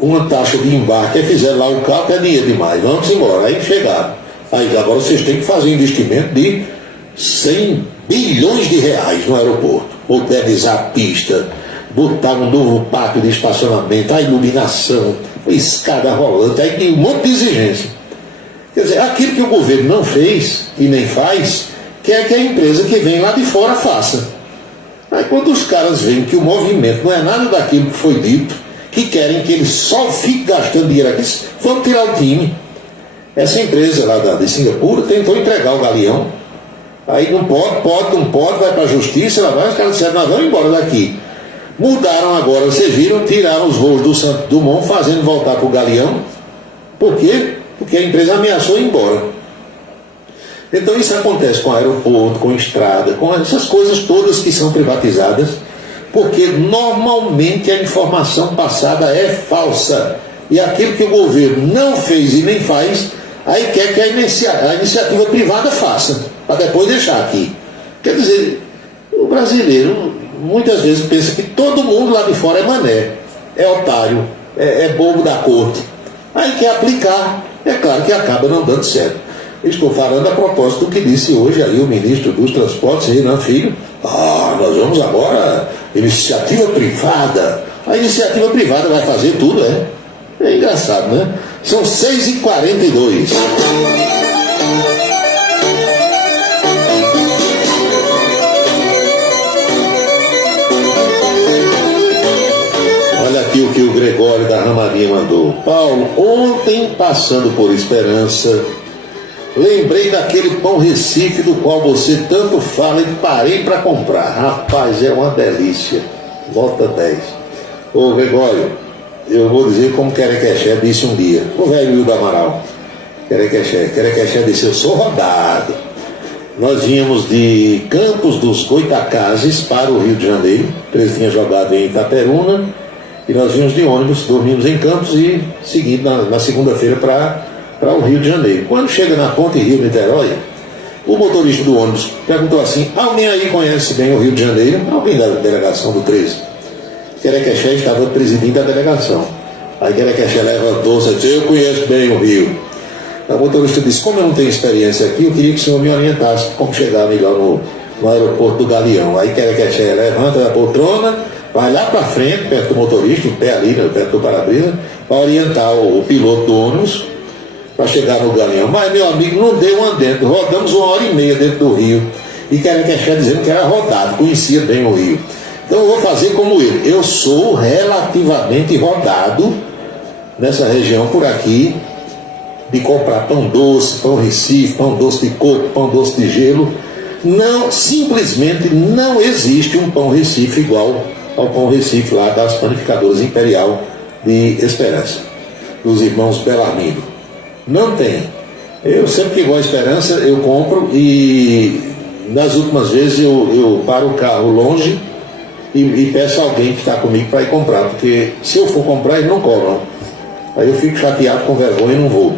uma taxa de embarque, aí fizeram lá o carro, que é dinheiro demais, vamos embora. Aí chegaram. Aí agora vocês têm que fazer um investimento de 100 bilhões de reais no aeroporto, modernizar a pista, botar um novo pátio de estacionamento, a iluminação, a escada rolante, aí tem um monte de exigência. Quer dizer, aquilo que o governo não fez e nem faz, quer que a empresa que vem lá de fora faça. Aí quando os caras veem que o movimento não é nada daquilo que foi dito, que querem que eles só fiquem gastando dinheiro aqui, vão tirar o time. Essa empresa lá de Singapura tentou entregar o Galeão, aí não pode, vai para a justiça, lá vai, os caras disseram, nós vamos embora daqui. Mudaram agora, vocês viram, tiraram os voos do Santos Dumont, fazendo voltar para o Galeão. Por quê? Porque a empresa ameaçou ir embora. Então isso acontece com aeroporto, com estrada, com essas coisas todas que são privatizadas, porque normalmente a informação passada é falsa. E aquilo que o governo não fez e nem faz, aí quer que a iniciativa privada faça, para depois deixar aqui. Quer dizer, o brasileiro muitas vezes pensa que todo mundo lá de fora é mané. é otário, é bobo da corte. Aí quer aplicar, é claro que acaba não dando certo. Estou falando a propósito do que disse hoje aí o ministro dos Transportes, Renan Filho. Nós vamos agora, iniciativa privada. A iniciativa privada vai fazer tudo, é engraçado, né? São 6h42. Olha aqui o que o Gregório da Ramadinha mandou. Paulo, ontem passando por Esperança, lembrei daquele pão Recife do qual você tanto fala e parei para comprar. Rapaz, é uma delícia. Nota 10. Ô Gregório, eu vou dizer como Querequexé disse um dia. O velho Hildo Amaral. Querequexé disse, eu sou rodado. Nós vínhamos de Campos dos Goitacazes para o Rio de Janeiro. Eles tinham jogado em Itaperuna. E nós vínhamos de ônibus, dormimos em Campos e seguimos na segunda-feira para o Rio de Janeiro. Quando chega na ponte Rio-Niterói, o motorista do ônibus perguntou assim, alguém aí conhece bem o Rio de Janeiro? Alguém da delegação do 13. Querequexé estava presidindo a delegação. Aí Querequexé levantou-se e disse, eu conheço bem o Rio. O motorista disse, como eu não tenho experiência aqui, eu queria que o senhor me orientasse como chegar melhor no aeroporto do Galeão. Aí Querequexé levanta da poltrona, vai lá para frente, perto do motorista, em pé ali, perto do para-brisa, para orientar o piloto do ônibus para chegar no Galeão. Mas, meu amigo, não deu um dentro. Rodamos 1h30 dentro do Rio. E Querequexé dizendo que era rodado, conhecia bem o Rio. Então eu vou fazer como ele. Eu sou relativamente rodado nessa região por aqui, de comprar pão doce, pão Recife, pão doce de coco, pão doce de gelo. Não, simplesmente não existe um pão Recife igual ao pão Recife lá das panificadoras Imperial de Esperança, dos irmãos Belarmino. Não tem. Eu sempre que vou à Esperança eu compro e nas últimas vezes eu paro o carro longe e peço a alguém que está comigo para ir comprar, porque se eu for comprar eles não cobram. Aí eu fico chateado, com vergonha e não vou.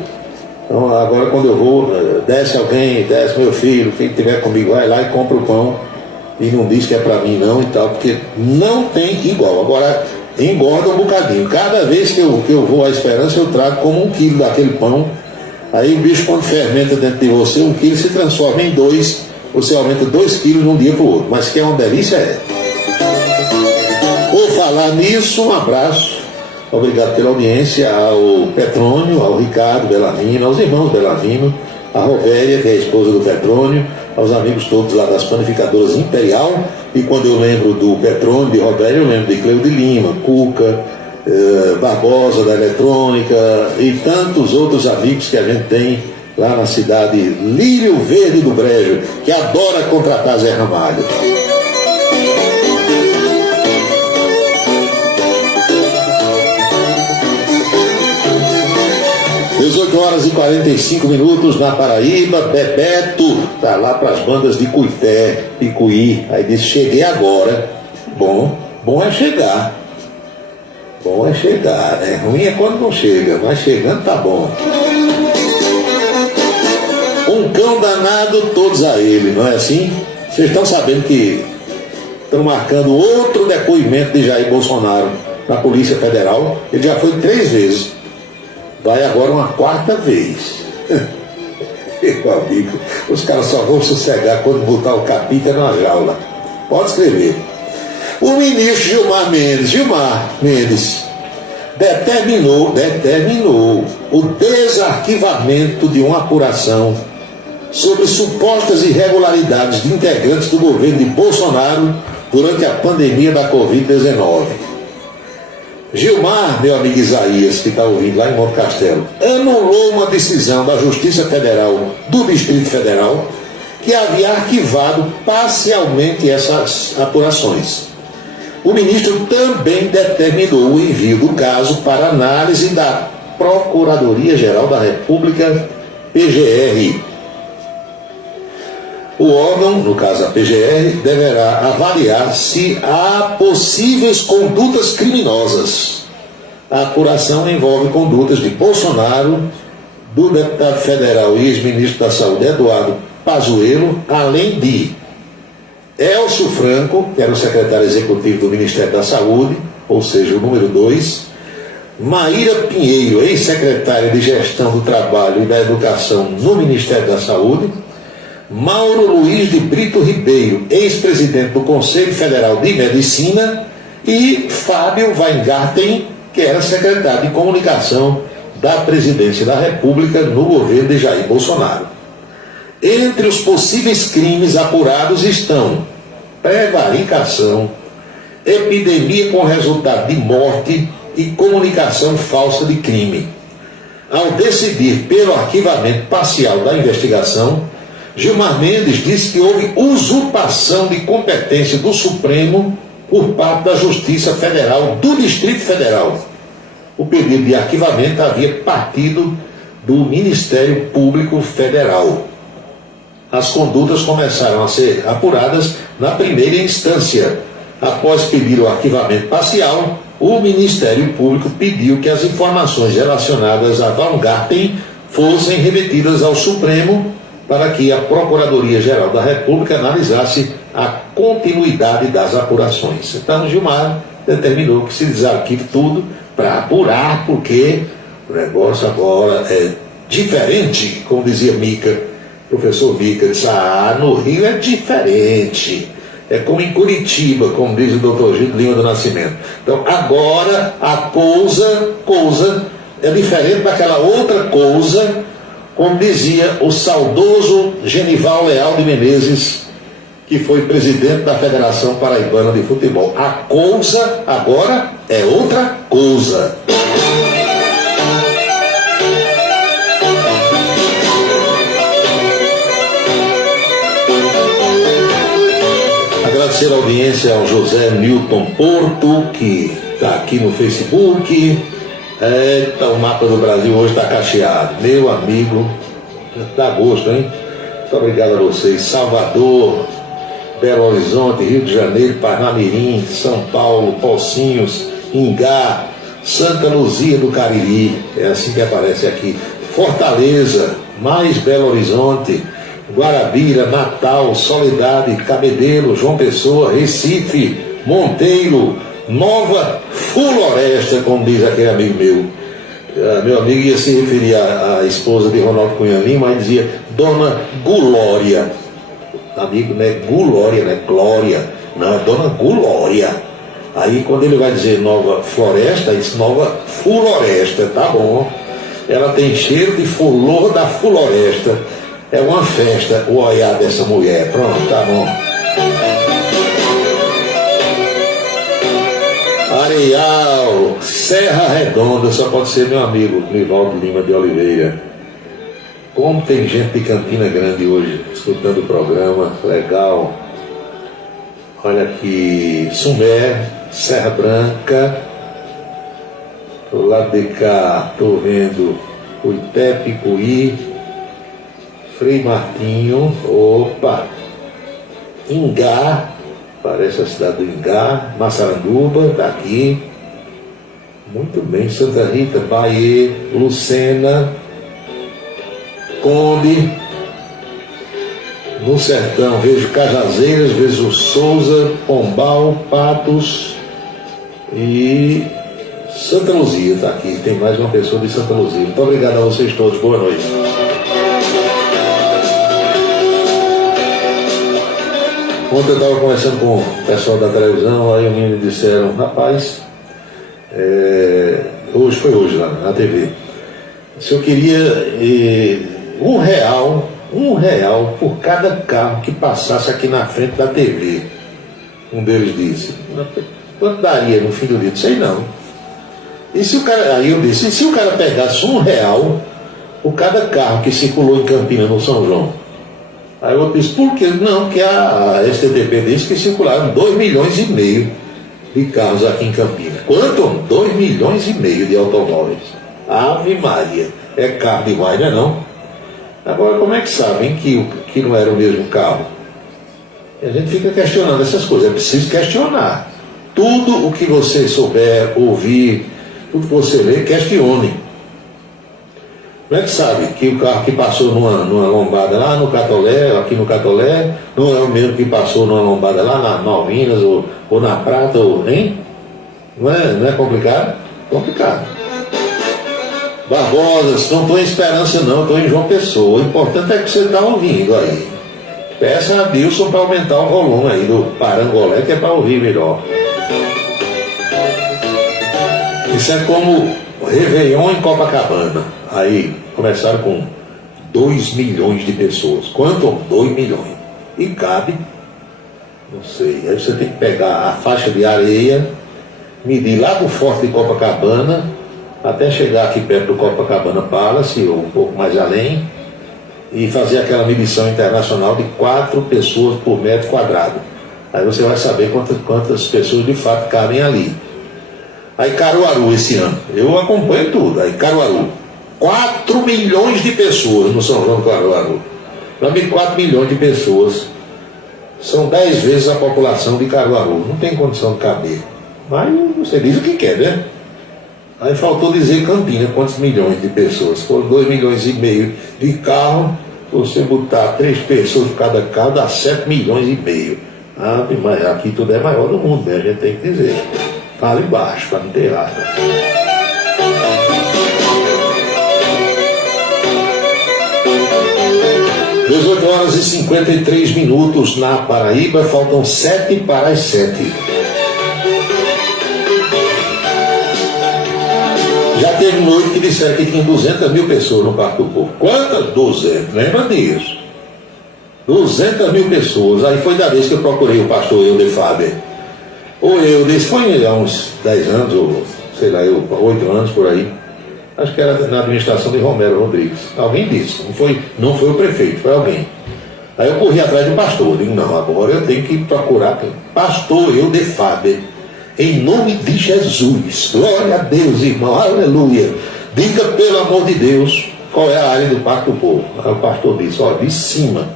Então agora quando eu vou, desce alguém, desce meu filho, quem estiver comigo vai lá e compra o pão e não diz que é para mim não e tal, porque não tem igual. Agora engorda um bocadinho. Cada vez que eu vou à Esperança eu trago como 1 quilo daquele pão. Aí o bicho quando fermenta dentro de você, 1 quilo se transforma em 2, você aumenta 2 quilos de um dia para o outro. Mas que é uma delícia Por falar nisso, um abraço. Obrigado pela audiência ao Petrônio, ao Ricardo Belarmino, aos irmãos Belarmino, a Rovéria, que é a esposa do Petrônio, aos amigos todos lá das panificadoras Imperial. E quando eu lembro do Petrônio, de Rovéria, eu lembro de Cleude Lima, Cuca, Barbosa da Eletrônica e tantos outros amigos que a gente tem lá na cidade Lírio Verde do Brejo, que adora contratar Zé Ramalho. 18h45 na Paraíba. Bebeto tá lá para as bandas de Cuité, Picuí. Aí disse, cheguei agora. Bom é chegar. Bom é chegar, né? Ruim é quando não chega, mas chegando tá bom. Um cão danado, todos a ele, não é assim? Vocês estão sabendo que estão marcando outro depoimento de Jair Bolsonaro na Polícia Federal. Ele já foi 3 vezes. Vai agora uma 4ª vez. Meu amigo, os caras só vão sossegar quando botar o capita na jaula. Pode escrever. O ministro Gilmar Mendes, determinou o desarquivamento de uma apuração sobre supostas irregularidades de integrantes do governo de Bolsonaro durante a pandemia da Covid-19. Gilmar, meu amigo Isaías, que está ouvindo lá em Monte Castelo, anulou uma decisão da Justiça Federal do Distrito Federal que havia arquivado parcialmente essas apurações. O ministro também determinou o envio do caso para análise da Procuradoria-Geral da República, PGR. O órgão, no caso a PGR, deverá avaliar se há possíveis condutas criminosas. A apuração envolve condutas de Bolsonaro, do deputado federal e ex-ministro da Saúde, Eduardo Pazuello, além de Elcio Franco, que era o secretário executivo do Ministério da Saúde, ou seja, o número 2. Maíra Pinheiro, ex-secretária de Gestão do Trabalho e da Educação no Ministério da Saúde. Mauro Luiz de Brito Ribeiro, ex-presidente do Conselho Federal de Medicina. E Fábio Weingarten, que era secretário de Comunicação da Presidência da República no governo de Jair Bolsonaro. Entre os possíveis crimes apurados estão prevaricação, epidemia com resultado de morte e comunicação falsa de crime. Ao decidir pelo arquivamento parcial da investigação, Gilmar Mendes disse que houve usurpação de competência do Supremo por parte da Justiça Federal do Distrito Federal. O pedido de arquivamento havia partido do Ministério Público Federal. As condutas começaram a ser apuradas na primeira instância. Após pedir o arquivamento parcial, o Ministério Público pediu que as informações relacionadas a Weingarten fossem remetidas ao Supremo para que a Procuradoria-Geral da República analisasse a continuidade das apurações. Então, Gilmar determinou que se desarquive tudo para apurar, porque o negócio agora é diferente, como dizia Mica. Professor Mica disse, no Rio é diferente. É como em Curitiba, como diz o doutor Gildo Lima do Nascimento. Então, agora a coisa é diferente daquela outra coisa, como dizia o saudoso Genival Leal de Menezes, que foi presidente da Federação Paraibana de Futebol. A coisa agora é outra coisa. Agradecer a audiência ao José Newton Porto, que está aqui no Facebook. O mapa do Brasil hoje está cacheado. Meu amigo, dá gosto, hein? Muito obrigado a vocês. Salvador, Belo Horizonte, Rio de Janeiro, Parnamirim, São Paulo, Pocinhos, Ingá, Santa Luzia do Cariri, é assim que aparece aqui. Fortaleza, mais Belo Horizonte, Guarabira, Natal, Soledade, Cabedelo, João Pessoa, Recife, Monteiro, Nova Floresta, como diz aquele amigo meu. Meu amigo ia se referir à esposa de Ronaldo Cunha Lima, mas dizia Dona Glória. Amigo, não é Glória, não é Glória, não, é Dona Glória. Aí quando ele vai dizer Nova Floresta, diz Nova Floresta, tá bom. Ela tem cheiro de flor da floresta. É uma festa o olhar dessa mulher. Pronto, tá bom. Areal, Serra Redonda, só pode ser meu amigo Nivaldo Lima de Oliveira. Como tem gente de Campina Grande hoje escutando o programa, legal. Olha aqui, Sumé, Serra Branca. Do lado de cá, estou vendo Cuité, Picuí, Frei Martinho, opa, Ingá, parece a cidade do Ingá, Massaranduba, está aqui. Muito bem, Santa Rita, Bahia, Lucena, Conde, no sertão vejo Cajazeiras, vejo Souza, Pombal, Patos e Santa Luzia está aqui. Tem mais uma pessoa de Santa Luzia. Muito obrigado a vocês todos, boa noite. Ontem eu estava conversando com o pessoal da televisão, aí me disseram, rapaz, foi hoje lá na TV, se eu queria R$1 por cada carro que passasse aqui na frente da TV. Um deles disse, quanto daria no fim do dia? Não sei não. E se o cara, aí eu disse, e se o cara pegasse R$1 por cada carro que circulou em Campinas, no São João? Aí eu disse, por quê? Não, porque a STTP disse que circularam 2,5 milhões de carros aqui em Campinas. Quanto? 2,5 milhões de automóveis. Ave Maria, é carro demais, não é não? Agora, como é que sabem que não era o mesmo carro? E a gente fica questionando essas coisas, é preciso questionar. Tudo o que você souber, ouvir, tudo que você lê, questione. Como é que sabe que o carro que passou numa lombada lá no Catolé, aqui no Catolé, não é o mesmo que passou numa lombada lá na Malvinas ou na Prata, hein? Não é complicado? Complicado. Barbosa, não estou em Esperança não, estou em João Pessoa. O importante é que você está ouvindo aí. Peça a Dilson para aumentar o volume aí do Parangolé, que é para ouvir melhor. Isso é como Réveillon em Copacabana. Aí começaram com 2 milhões de pessoas. Quanto? 2 milhões. E cabe, não sei, aí você tem que pegar a faixa de areia, medir lá do Forte de Copacabana, até chegar aqui perto do Copacabana Palace, ou um pouco mais além, e fazer aquela medição internacional de 4 pessoas por metro quadrado. Aí você vai saber quantas pessoas de fato cabem ali. Aí Caruaru esse ano, eu acompanho tudo, aí Caruaru, 4 milhões de pessoas no São João do Caruaru. Para mim, 4 milhões de pessoas são 10 vezes a população de Caruaru, não tem condição de caber. Mas você diz o que quer, né? Aí faltou dizer Campina, quantos milhões de pessoas? Foram 2 milhões e meio de carro, você botar 3 pessoas por cada carro, dá 7 milhões e meio. Ah, mas aqui tudo é maior do mundo, né? A gente tem que dizer. Fale baixo, para não ter raiva. Às 18 horas e 53 minutos na Paraíba, faltam 7 para as 7. Já teve noite que disseram que tinha 200 mil pessoas no Parque do Povo. Quantas? 200, lembra disso? 200 mil pessoas. Aí foi da vez que eu procurei o pastor Eudes Faber. O Eudes foi há uns 10 anos, ou sei lá, 8 anos por aí. Acho que era na administração de Romero Rodrigues. Alguém disse, não foi o prefeito, foi alguém. Aí eu corri atrás do pastor, digo, não, agora eu tenho que procurar quem? Pastor Eudes Faber, em nome de Jesus, glória a Deus, irmão, aleluia. Diga pelo amor de Deus qual é a área do Parque do Povo. Aí o pastor disse, olha, de cima,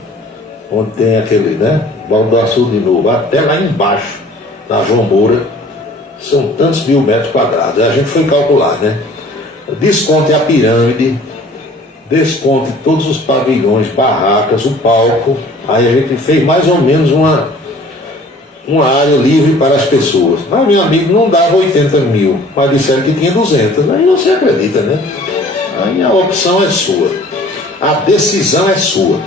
onde tem aquele, né, Baldo do Açude de novo, até lá embaixo, na João Moura, são tantos mil metros quadrados. Aí a gente foi calcular, né? Desconte a pirâmide, desconte todos os pavilhões, barracas, o palco. Aí a gente fez mais ou menos uma área livre para as pessoas. Mas meu amigo, não dava 80 mil, mas disseram que tinha 200. Aí você acredita, né? Aí a opção é sua, a decisão é sua.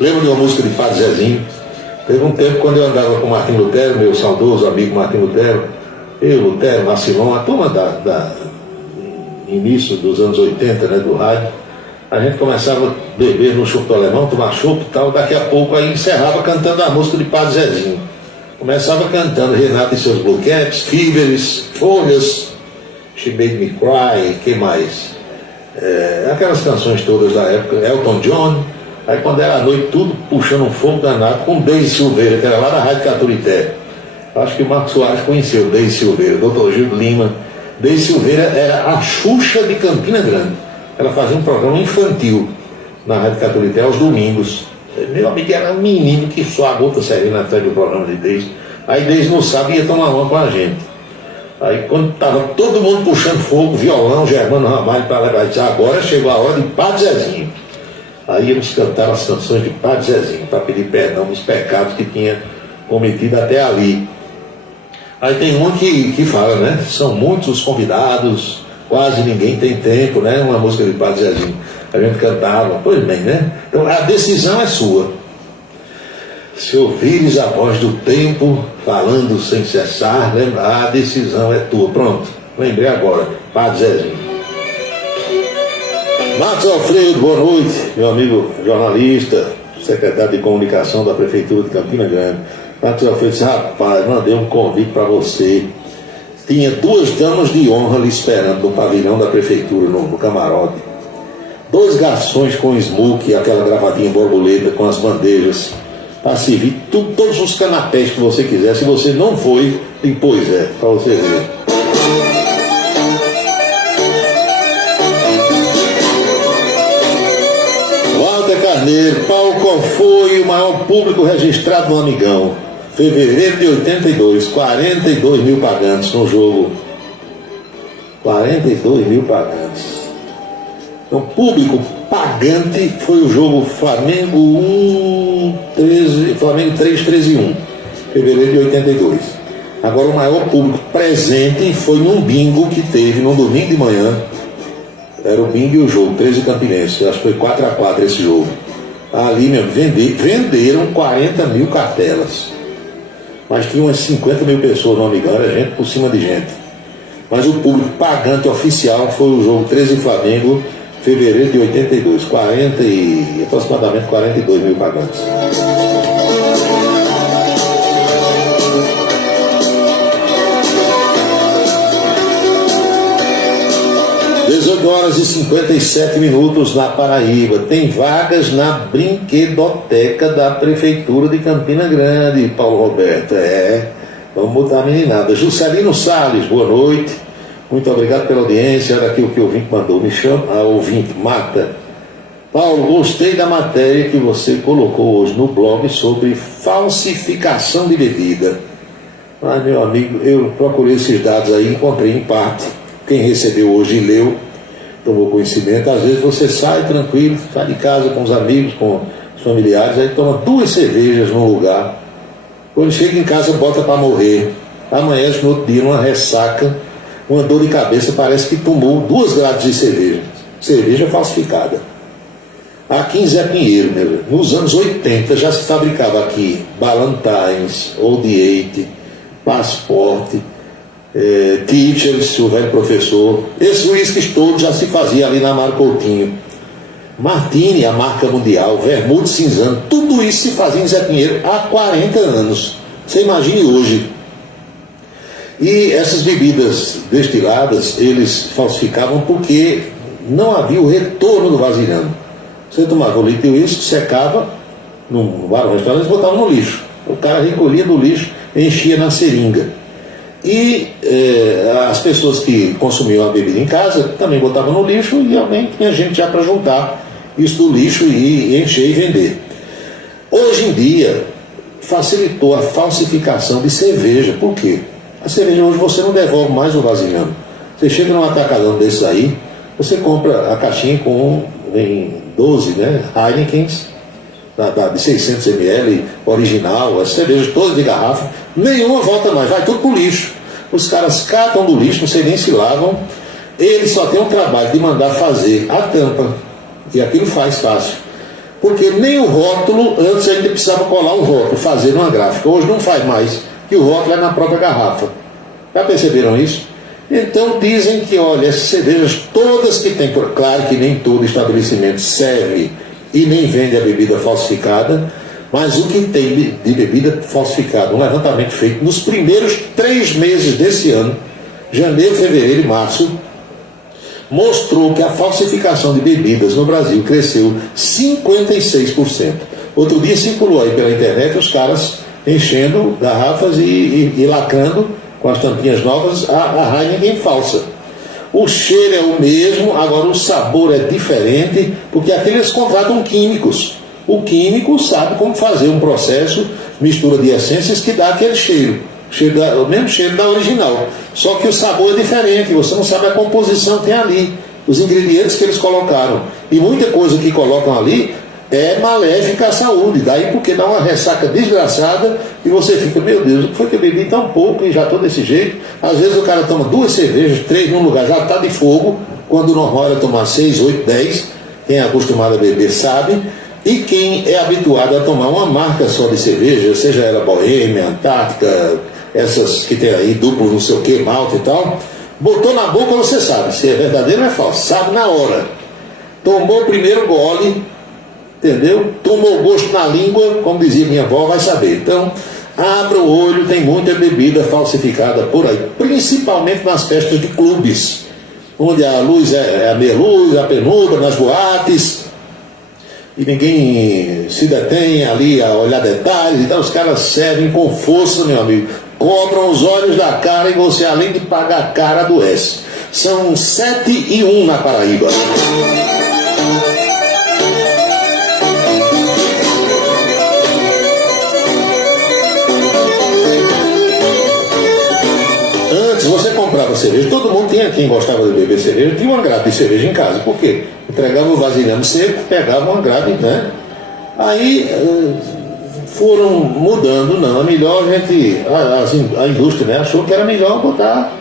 Lembro de uma música de Padre Zezinho? Teve um tempo quando eu andava com o Martim Lutero, meu saudoso amigo Martim Lutero, eu, Lutero, Marcilon, a turma início dos anos 80, né, do rádio, a gente começava a beber no chopp alemão, tomar chopp e tal, daqui a pouco aí encerrava cantando a música de Padre Zezinho. Começava cantando Renato e seus Bloquetes, Fíveres, Folhas, She Made Me Cry, que mais? Aquelas canções todas da época, Elton John. Aí quando era à noite, tudo puxando um fogo danado, com Deise Silveira, que era lá da Rádio Caturité. Acho que o Marcos Soares conheceu Deise Silveira, Dr. Gil Lima. Deise Silveira era a Xuxa de Campina Grande. Ela fazia um programa infantil na Rádio Caturité aos domingos. Meu amigo era um menino que só a gota servia na frente do programa de Deise. Aí Deise não sabe, ia tomar uma com a gente. Aí quando estava todo mundo puxando fogo, violão, Germano Ramalho para levar, disse, agora chegou a hora de Padre Zezinho. Aí íamos cantar as canções de Padre Zezinho para pedir perdão dos pecados que tinha cometido até ali. Aí tem uma que fala, né? São muitos os convidados, quase ninguém tem tempo, né? Uma música de Padre Zezinho. A gente cantava, pois bem, né? Então a decisão é sua. Se ouvires a voz do tempo falando sem cessar, lembra? A decisão é tua. Pronto, lembrei agora, Padre Zezinho. Marcos Alfredo, boa noite, meu amigo jornalista, secretário de comunicação da Prefeitura de Campina Grande. Marcos Alfredo disse, rapaz, mandei um convite para você. Tinha 2 damas de honra lhe esperando no pavilhão da Prefeitura, no camarote. 2 garçons com smoke, aquela gravatinha borboleta com as bandejas, para servir todos os canapés que você quiser. Se você não foi, pois é, para você ver. Carneiro, qual foi o maior público registrado no Amigão? Fevereiro de 82, 42 mil pagantes no jogo. 42 mil pagantes. Então, público pagante foi o jogo Flamengo 3, 13 e 1, fevereiro de 82. Agora, o maior público presente foi num bingo que teve no domingo de manhã. Era o bingo e o jogo, 13 Campinense. Acho que foi 4-4 esse jogo. Ali mesmo, venderam 40 mil cartelas. Mas tinha umas 50 mil pessoas no Amigão, era gente por cima de gente. Mas o público pagante oficial foi o jogo 13 Flamengo, fevereiro de 82. Aproximadamente 42 mil pagantes. 18 horas e 57 minutos na Paraíba. Tem vagas na brinquedoteca da Prefeitura de Campina Grande, Paulo Roberto. Vamos botar a meninada. Juscelino Salles, boa noite. Muito obrigado pela audiência. Olha aqui o que o ouvinte mandou. Me chama, a ouvinte, Marta. Paulo, gostei da matéria que você colocou hoje no blog sobre falsificação de bebida. Mas, meu amigo, eu procurei esses dados aí, encontrei em parte. Quem recebeu hoje e leu, tomou conhecimento. Às vezes você sai tranquilo, sai de casa com os amigos, com os familiares, aí toma 2 cervejas num lugar. Quando chega em casa, bota para morrer. Amanhece no outro dia, uma ressaca, uma dor de cabeça, parece que tomou 2 grades de cerveja. Cerveja falsificada. Aqui em Zé Pinheiro, nos anos 80, já se fabricava aqui Ballantines, Old Eight, Passport, Teachers, o velho professor. Esses uísques todos já se fazia ali na Mário Coutinho. Martini, a marca mundial, Vermute Cinzano, tudo isso se fazia em Zé Pinheiro há 40 anos. Você imagine hoje. E essas bebidas destiladas, eles falsificavam porque não havia o retorno do vasilhame. Você tomava o litro de uísque, secava num bar ou restaurante e botava no lixo. O cara recolhia do lixo, enchia na seringa. E as pessoas que consumiam a bebida em casa também botavam no lixo e alguém tinha gente já para juntar isso do lixo e encher e vender. Hoje em dia, facilitou a falsificação de cerveja. Por quê? A cerveja hoje você não devolve mais o vasilhame. Você chega num atacadão desse aí, você compra a caixinha em 12, Heinekens, de 600 ml, original, as cervejas todas de garrafa, nenhuma volta mais, vai tudo pro lixo. Os caras catam do lixo, não sei nem se lavam, eles só têm o trabalho de mandar fazer a tampa, e aquilo faz fácil. Porque nem o rótulo, antes ainda precisava colar um rótulo, fazer numa gráfica, hoje não faz mais, que o rótulo é na própria garrafa. Já perceberam isso? Então dizem que, olha, essas cervejas todas que tem, claro que nem todo estabelecimento serve e nem vende a bebida falsificada, mas o que tem de bebida falsificada, um levantamento feito nos primeiros 3 meses desse ano, janeiro, fevereiro e março, mostrou que a falsificação de bebidas no Brasil cresceu 56%. Outro dia circulou aí pela internet os caras enchendo garrafas e lacrando com as tampinhas novas a Heineken falsa. O cheiro é o mesmo, agora o sabor é diferente, porque aqui eles contratam químicos. O químico sabe como fazer um processo, mistura de essências que dá aquele cheiro. O mesmo cheiro da original. Só que o sabor é diferente, você não sabe a composição que tem ali, os ingredientes que eles colocaram. E muita coisa que colocam ali é maléfica à saúde. Daí porque dá uma ressaca desgraçada e você fica, meu Deus, o que foi que eu bebi tão pouco e já estou desse jeito? Às vezes o cara toma 2 cervejas, 3 num lugar, já está de fogo, quando o normal é tomar 6, 8, 10. Quem é acostumado a beber sabe. E quem é habituado a tomar uma marca só de cerveja, seja ela Boêmia, Antártica, essas que tem aí, duplo não sei o que, malte e tal, botou na boca, você sabe se é verdadeiro ou é falso, sabe na hora. Tomou o primeiro gole, entendeu? Tomou gosto na língua, como dizia minha avó, vai saber. Então, abra o olho, tem muita bebida falsificada por aí, principalmente nas festas de clubes, onde a luz é a meia luz, a penumbra, nas boates, e ninguém se detém ali a olhar detalhes, então os caras servem com força, meu amigo, cobram os olhos da cara e você, além de pagar a cara, adoece. São 7:01 na Paraíba. Antes você comprava cerveja, todo mundo tinha, quem gostava de beber cerveja, tinha uma grade de cerveja em casa. Por quê? Entregava o vasilhame seco, pegava uma grade, Aí foram mudando. Não, é melhor a indústria, né, achou que era melhor botar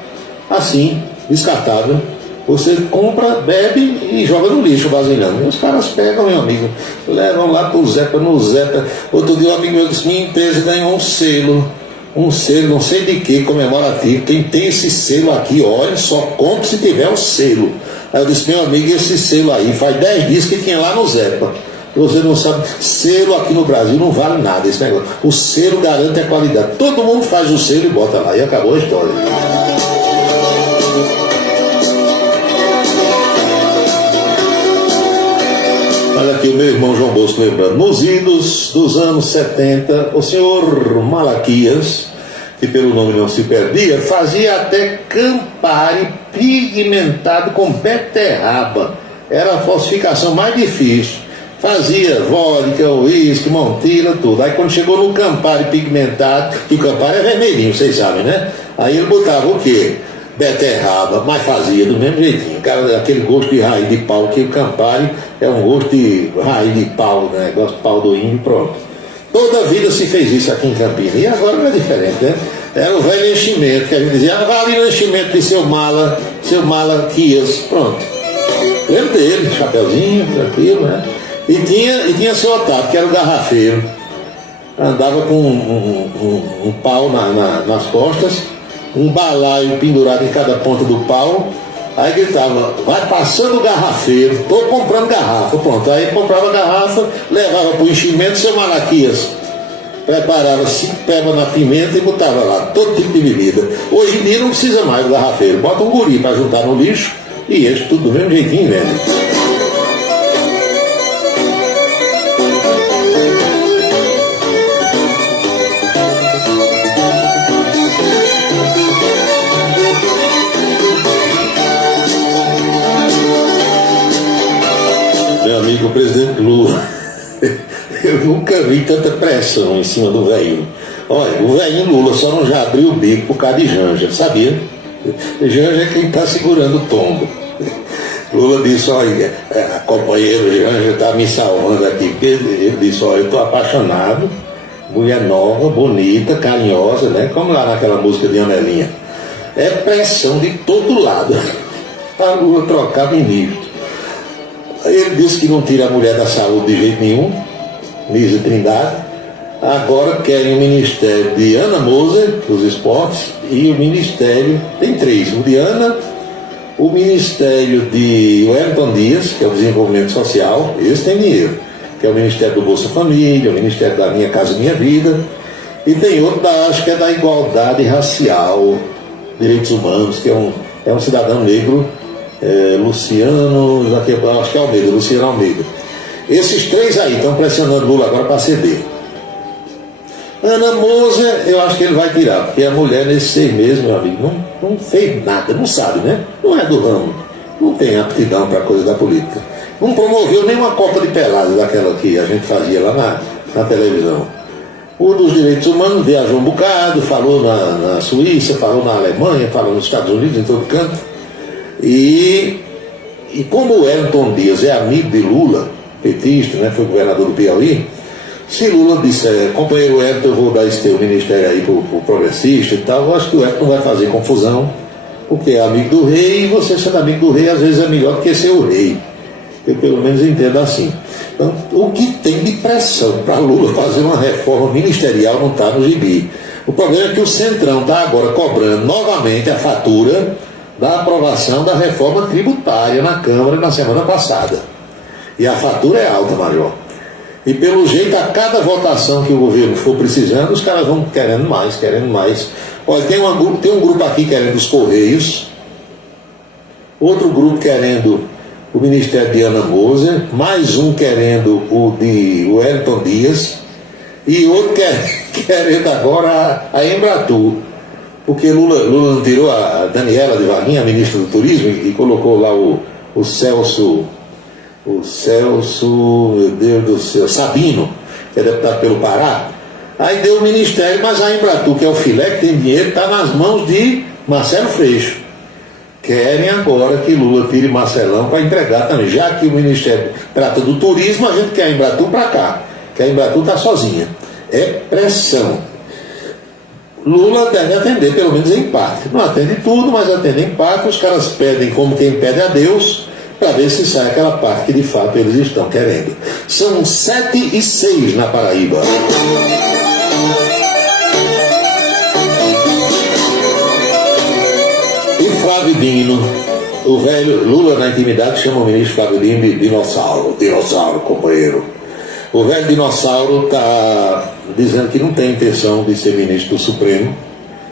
assim, descartável. Você compra, bebe e joga no lixo vasilhando. E os caras pegam, meu amigo, levam lá pro Zepa, no Zepa. Outro dia um amigo meu disse: minha empresa ganhou um selo, não sei de que, comemorativo. Quem tem esse selo aqui, olha, só compra se tiver o selo. Aí eu disse: meu amigo, esse selo aí faz 10 dias que tinha lá no Zepa. Você não sabe, selo aqui no Brasil não vale nada esse negócio. O selo garante a qualidade. Todo mundo faz o selo e bota lá, e acabou a história. Olha aqui o meu irmão João Bosco lembrando: nos idos dos anos 70, o senhor Malaquias, que pelo nome não se perdia, fazia até Campari pigmentado com beterraba. Era a falsificação mais difícil. Fazia vodka, uísque, Montila, tudo. Aí quando chegou no Campari pigmentado, que o Campari é vermelhinho, vocês sabem, né? Aí ele botava o quê? Beterraba, mas fazia do mesmo jeitinho. Cara, aquele gosto de raiz de pau, que o Campari é um gosto de raiz de pau, né? Gosto de pau do índio, pronto. Toda a vida se fez isso aqui em Campinas. E agora não é diferente, né? Era o velho enchimento, que a gente dizia: vai ali no enchimento de seu Malaquias, pronto. Lembro dele, chapeuzinho, tranquilo, né? E tinha seu Otávio, que era o garrafeiro. Andava com um pau nas costas, um balaio pendurado em cada ponta do pau. Aí gritava: vai passando o garrafeiro, tô comprando garrafa. Pronto, aí comprava a garrafa, levava pro enchimento, seu Malaquias preparava 5 pebas na pimenta e botava lá todo tipo de bebida. Hoje em dia não precisa mais do garrafeiro, bota um guri para juntar no lixo e eles tudo do mesmo jeitinho vende. Meu amigo, o presidente Lula, eu nunca vi tanta pressão em cima do velhinho. Olha, o velhinho Lula só não já abriu o bico por causa de Janja, sabia? Janja é quem está segurando o tombo. Lula disse: olha, companheiro Janja está me salvando aqui, porque ele disse: olha, eu estou apaixonado, mulher nova, bonita, carinhosa, né? Como lá naquela música de Anelinha. É pressão de todo lado para Lula trocar ministro. Ele disse que não tira a mulher da saúde de jeito nenhum, Nízia Trindade. Agora querem o ministério de Ana Moser, dos esportes, e o ministério, tem 3, o de Ana, o ministério de Wellington Dias, que é o desenvolvimento social, esse tem dinheiro, que é o ministério do Bolsa Família, o ministério da Minha Casa Minha Vida, e tem outro, acho que é da igualdade racial, direitos humanos, que é um cidadão negro, Luciano, acho que é Almeida, Luciano Almeida. Esses 3 aí estão pressionando Lula agora para ceder. Ana Moser, eu acho que ele vai tirar, porque a mulher nesses 6 meses, meu amigo, não fez nada, não sabe, né? Não é do ramo, não tem aptidão para coisa da política. Não promoveu nenhuma Copa de Pelada daquela que a gente fazia lá na televisão. O dos direitos humanos viajou um bocado, falou na Suíça, falou na Alemanha, falou nos Estados Unidos, em todo canto. E como o Wellington Dias é amigo de Lula, petista, né, foi governador do Piauí, se Lula disser: companheiro Wellington, eu vou dar esse teu ministério aí pro progressista e tal, eu acho que o Wellington vai fazer confusão, porque é amigo do rei, e você sendo amigo do rei às vezes é melhor do que ser o rei. Eu pelo menos entendo assim. Então, o que tem de pressão para Lula fazer uma reforma ministerial não está no gibi. O problema é que o Centrão está agora cobrando novamente a fatura da aprovação da reforma tributária na Câmara na semana passada. E a fatura é alta, Major. E pelo jeito, a cada votação que o governo for precisando, os caras vão querendo mais. Olha, tem um grupo aqui querendo os Correios, outro grupo querendo o Ministério de Ana Moser, mais um querendo o de Wellington Dias, e outro querendo agora a Embratur. Porque Lula não tirou a Daniela de Vaguinha, a ministra do Turismo, e colocou lá o Celso, meu Deus do céu, Sabino, que é deputado pelo Pará. Aí deu o ministério, mas a Embratur, que é o filé que tem dinheiro, está nas mãos de Marcelo Freixo. Querem agora que Lula tire Marcelão para entregar também. Já que o ministério trata do turismo, a gente quer a Embratur para cá, que a Embratur está sozinha. é pressão. Lula deve atender pelo menos em parte. Não atende tudo, mas atende em parte. Os caras pedem como quem pede a Deus, para ver se sai aquela parte que de fato eles estão querendo. São 7h06 na Paraíba. E Flávio Dino, o velho Lula na intimidade chama o ministro Flávio Dino de dinossauro, companheiro. O velho dinossauro está dizendo que não tem intenção de ser ministro do Supremo.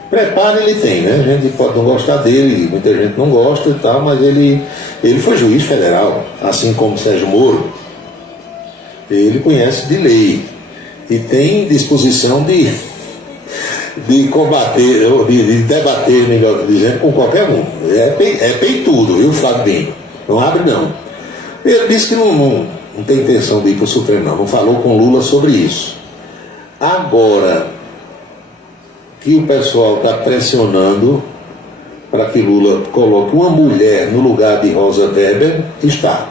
Preparo ele tem, né? A gente pode não gostar dele, muita gente não gosta e tal, mas ele foi juiz federal, assim como Sérgio Moro. Ele conhece de lei e tem disposição de combater, de debater, melhor dizendo, com qualquer um. É peitudo, viu, Flávio Dino? Não abre, não. Ele disse que não tem intenção de ir para o Supremo, não falou com Lula sobre isso. Agora que o pessoal está pressionando para que Lula coloque uma mulher no lugar de Rosa Weber, está.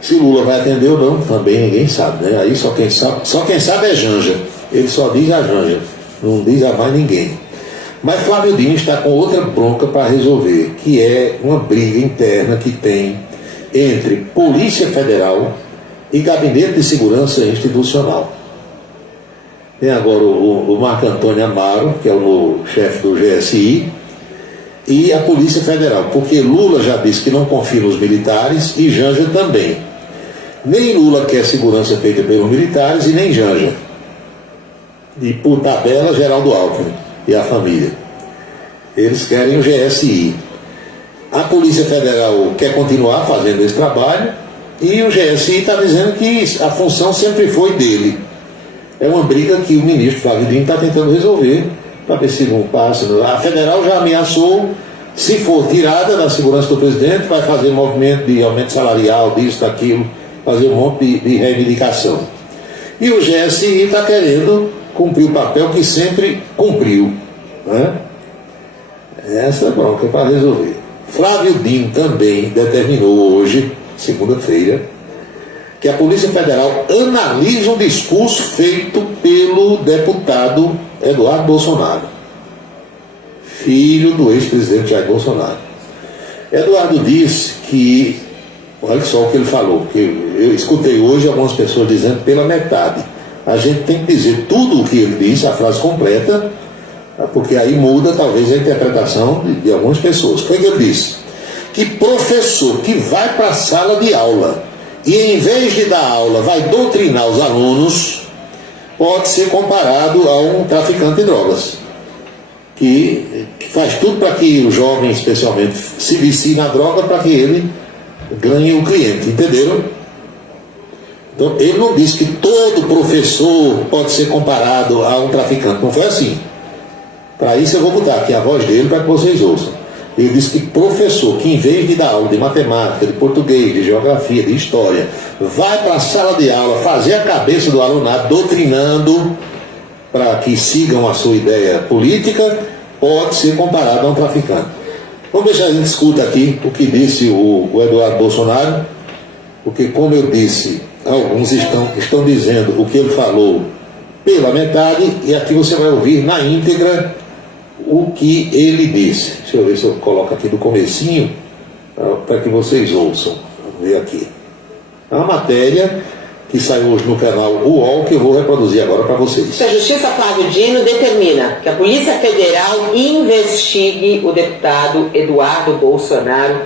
Se Lula vai atender ou não, também ninguém sabe, né? Aí só quem sabe é Janja. Ele só diz a Janja, não diz a mais ninguém. Mas Flávio Dino está com outra bronca para resolver, que é uma briga interna que tem entre Polícia Federal e Gabinete de Segurança Institucional. Tem agora o Marco Antônio Amaro, que é o chefe do GSI, e a Polícia Federal, porque Lula já disse que não confia nos militares e Janja também. Nem Lula quer segurança feita pelos militares e nem Janja. E por tabela, Geraldo Alckmin e a família. Eles querem o GSI. A Polícia Federal quer continuar fazendo esse trabalho e o GSI está dizendo que a função sempre foi dele. É uma briga que o ministro Flávio Dino está tentando resolver, para ver se não passa. A Federal já ameaçou, se for tirada da segurança do presidente, vai fazer movimento de aumento salarial, disso, daquilo, fazer um monte de reivindicação. E o GSI está querendo cumprir o papel que sempre cumpriu, né? Essa é a bronca para resolver. Flávio Dino também determinou hoje, segunda-feira, que a Polícia Federal analisa um discurso feito pelo deputado Eduardo Bolsonaro, filho do ex-presidente Jair Bolsonaro. Eduardo disse que, olha só o que ele falou, que eu escutei hoje algumas pessoas dizendo pela metade. A gente tem que dizer tudo o que ele disse, a frase completa, porque aí muda talvez a interpretação de algumas pessoas. O que ele disse? Que professor que vai para a sala de aula e em vez de dar aula vai doutrinar os alunos, pode ser comparado a um traficante de drogas, que faz tudo para que o jovem, especialmente, se vicie na droga para que ele ganhe o cliente, entenderam? Então, ele não disse que todo professor pode ser comparado a um traficante, não foi assim. Para isso eu vou botar aqui a voz dele para que vocês ouçam. Ele disse que professor que em vez de dar aula de matemática, de português, de geografia, de história, vai para a sala de aula fazer a cabeça do alunado, doutrinando para que sigam a sua ideia política, pode ser comparado a um traficante. Vamos deixar a gente escuta aqui o que disse o Eduardo Bolsonaro, porque como eu disse, alguns estão dizendo o que ele falou pela metade, e aqui você vai ouvir na íntegra o que ele disse. Deixa eu ver se eu coloco aqui do comecinho para que vocês ouçam. Vamos ver aqui. É uma matéria que saiu hoje no canal UOL que eu vou reproduzir agora para vocês. A Justiça Flávio Dino determina que a Polícia Federal investigue o deputado Eduardo Bolsonaro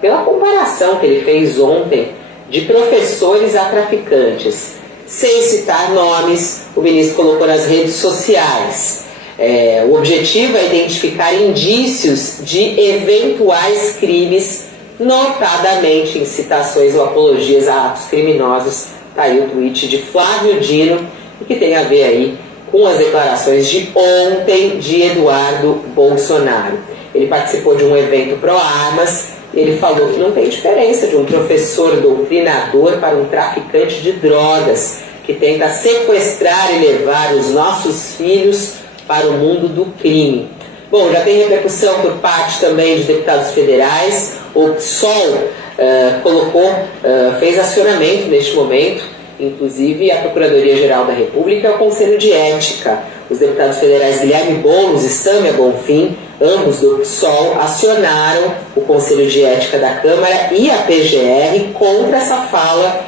pela comparação que ele fez ontem de professores a traficantes. Sem citar nomes, o ministro colocou nas redes sociais. O objetivo é identificar indícios de eventuais crimes, notadamente incitações ou apologias a atos criminosos. Está aí o tweet de Flávio Dino, que tem a ver aí com as declarações de ontem de Eduardo Bolsonaro. Ele participou de um evento pró-armas e ele falou que não tem diferença de um professor doutrinador para um traficante de drogas que tenta sequestrar e levar os nossos filhos para o mundo do crime. Bom, já tem repercussão por parte também de deputados federais. O PSOL fez acionamento neste momento inclusive a Procuradoria-Geral da República e o Conselho de Ética. Os deputados federais Guilherme Boulos e Sâmia Bonfim, ambos do PSOL, acionaram o Conselho de Ética da Câmara e a PGR contra essa fala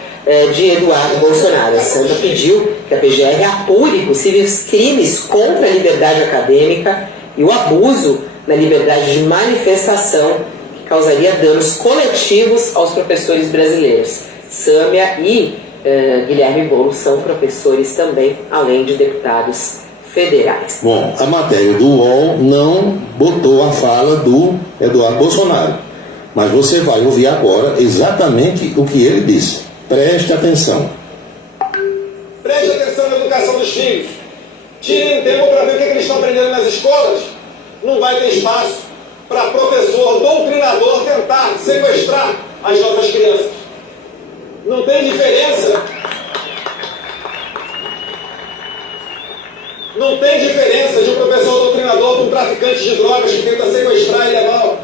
de Eduardo Bolsonaro. A Sâmia pediu que a PGR apure possíveis crimes contra a liberdade acadêmica e o abuso na liberdade de manifestação que causaria danos coletivos aos professores brasileiros. Sâmia e Guilherme Boulos são professores também, além de deputados federais. Bom, a matéria do UOL não botou a fala do Eduardo Bolsonaro, mas você vai ouvir agora exatamente o que ele disse. Preste atenção. Preste atenção na educação dos filhos. Tirem tempo para ver o que eles estão aprendendo nas escolas. Não vai ter espaço para professor, doutrinador tentar sequestrar as nossas crianças. Não tem diferença. Não tem diferença de um professor doutrinador para um traficante de drogas que tenta sequestrar e levar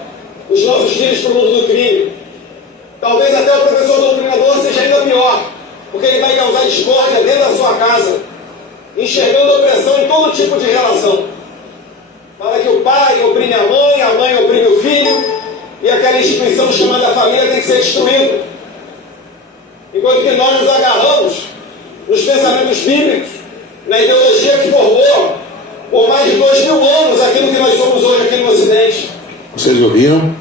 os nossos filhos para o mundo do crime. Talvez até o professor doutrinador seja ainda pior, porque ele vai causar discórdia dentro da sua casa, enxergando opressão em todo tipo de relação. Fala que o pai oprime a mãe oprime o filho, e aquela instituição chamada família tem que ser destruída. Enquanto que nós nos agarramos nos pensamentos bíblicos, na ideologia que formou por mais de 2000 anos aquilo que nós somos hoje aqui no Ocidente. Vocês ouviram?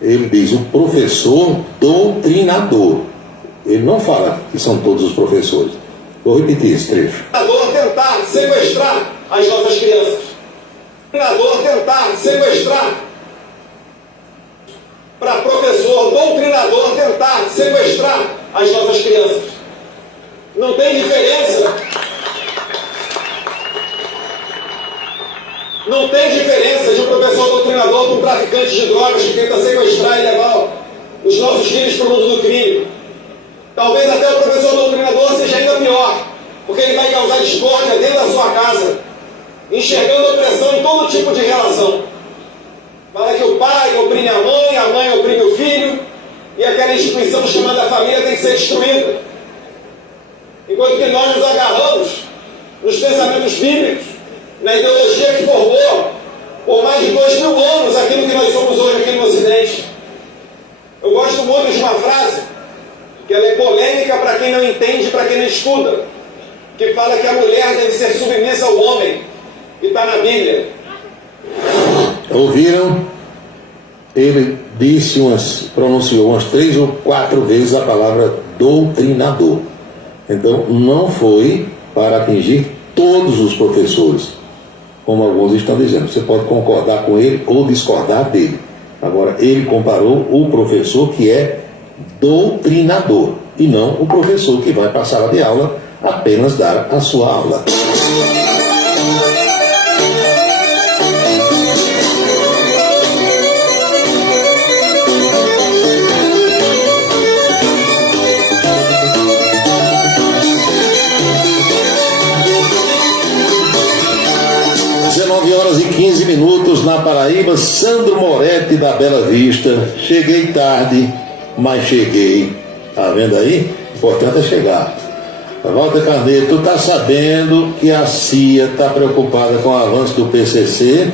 Ele diz o professor doutrinador. Ele não fala que são todos os professores. Vou repetir esse trecho. Tentar sequestrar as nossas crianças. Tentar sequestrar. Para professor doutrinador tentar sequestrar as nossas crianças. Não tem diferença. Não tem diferença de um professor doutrinador para um traficante de drogas que tenta sequestrar e levar os nossos filhos para o mundo do crime. Talvez até o professor doutrinador seja ainda pior, porque ele vai causar discórdia dentro da sua casa, enxergando opressão em todo tipo de relação. Fala que o pai oprime a mãe oprime o filho, e aquela instituição chamada família tem que ser destruída. Enquanto que nós nos agarramos nos pensamentos bíblicos, na ideologia que formou por mais de 2000 anos aquilo que nós somos hoje aqui no Ocidente. Eu gosto muito de uma frase, que ela é polêmica para quem não entende e para quem não estuda, que fala que a mulher deve ser submissa ao homem, e está na Bíblia. Ouviram? Ele pronunciou umas 3 ou 4 vezes a palavra doutrinador. Então não foi para atingir todos os professores, como alguns estão dizendo. Você pode concordar com ele ou discordar dele. Agora, ele comparou o professor que é doutrinador e não o professor que vai para a sala de aula apenas dar a sua aula. Horas e 15 minutos na Paraíba. Sandro Moretti da Bela Vista. Cheguei tarde, mas cheguei. Tá vendo aí? O importante é chegar. Walter Carneiro, tu tá sabendo que a CIA tá preocupada com o avanço do PCC?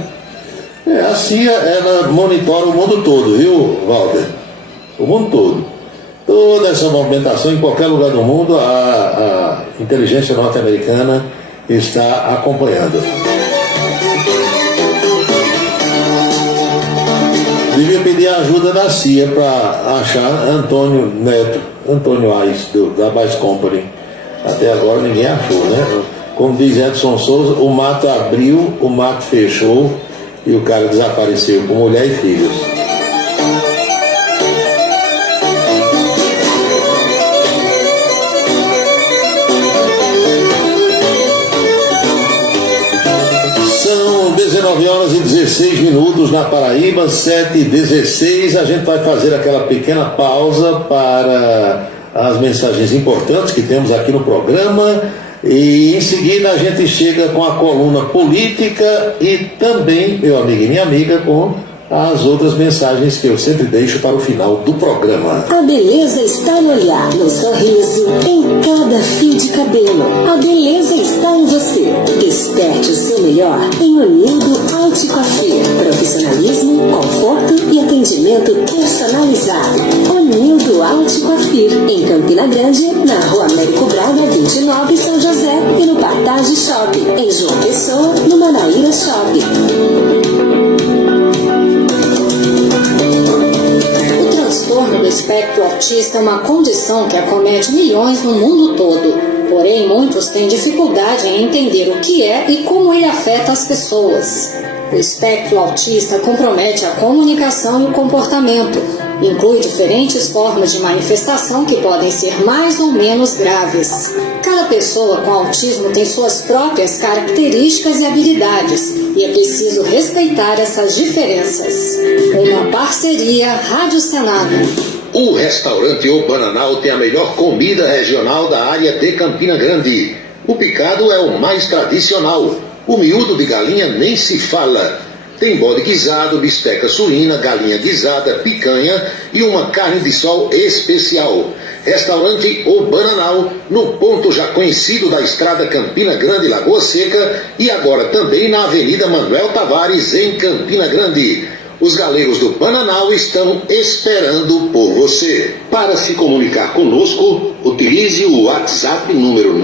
A CIA, ela monitora o mundo todo, viu, Walter? O mundo todo. Toda essa movimentação em qualquer lugar do mundo, a inteligência norte-americana está acompanhando. Devia pedir a ajuda da CIA para achar Antônio Ais, da Bass Company. Até agora ninguém achou, né? Como diz Edson Souza, o mato abriu, o mato fechou e o cara desapareceu com mulher e filhos. São 19 horas e 16 minutos na Paraíba, 7h16. A gente vai fazer aquela pequena pausa para as mensagens importantes que temos aqui no programa e em seguida a gente chega com a coluna política e também, meu amigo e minha amiga, com as outras mensagens que eu sempre deixo para o final do programa. A beleza está no olhar, no sorriso, em cada fio de cabelo. A beleza está em você. Desperte o seu melhor em Unildo Alticoafé. Profissionalismo, conforto e atendimento personalizado. Unildo Alticoafé, em Campina Grande, na Rua Américo Braga, 29, São José, e no Partage Shopping, em João Pessoa, no Manaíra Shopping. O transtorno do espectro autista é uma condição que acomete milhões no mundo todo. Porém, muitos têm dificuldade em entender o que é e como ele afeta as pessoas. O espectro autista compromete a comunicação e o comportamento. Inclui diferentes formas de manifestação que podem ser mais ou menos graves. Cada pessoa com autismo tem suas próprias características e habilidades, e é preciso respeitar essas diferenças. Uma parceria Rádio Senado. O restaurante O Bananal tem a melhor comida regional da área de Campina Grande. O picado é o mais tradicional. O miúdo de galinha nem se fala. Tem bode guisado, bisteca suína, galinha guisada, picanha e uma carne de sol especial. Restaurante O Bananal, no ponto já conhecido da estrada Campina Grande, Lagoa Seca, e agora também na Avenida Manuel Tavares, em Campina Grande. Os galegos do Bananal estão esperando por você. Para se comunicar conosco, utilize o WhatsApp número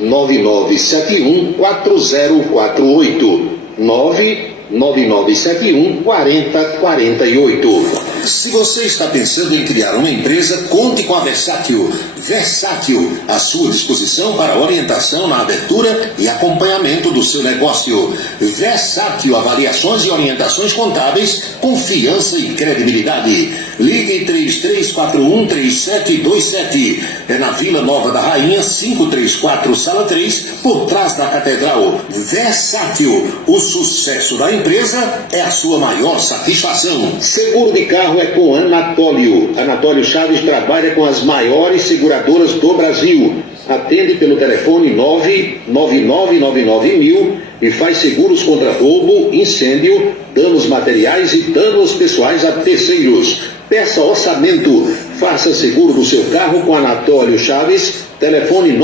999714048. 999714048. Se você está pensando em criar uma empresa, conte com a Versátil. Versátil, à sua disposição para orientação na abertura e acompanhamento do seu negócio. Versátil, avaliações e orientações contábeis, confiança e credibilidade. Ligue 33413727. É na Vila Nova da Rainha, 534, Sala 3, por trás da Catedral. Versátil, o sucesso da empresa é a sua maior satisfação. Seguro de carro é com Anatólio. Anatólio Chaves trabalha com as maiores seguradoras do Brasil. Atende pelo telefone 99999.000 e faz seguros contra roubo, incêndio, danos materiais e danos pessoais a terceiros. Peça orçamento. Faça seguro do seu carro com Anatólio Chaves. Telefone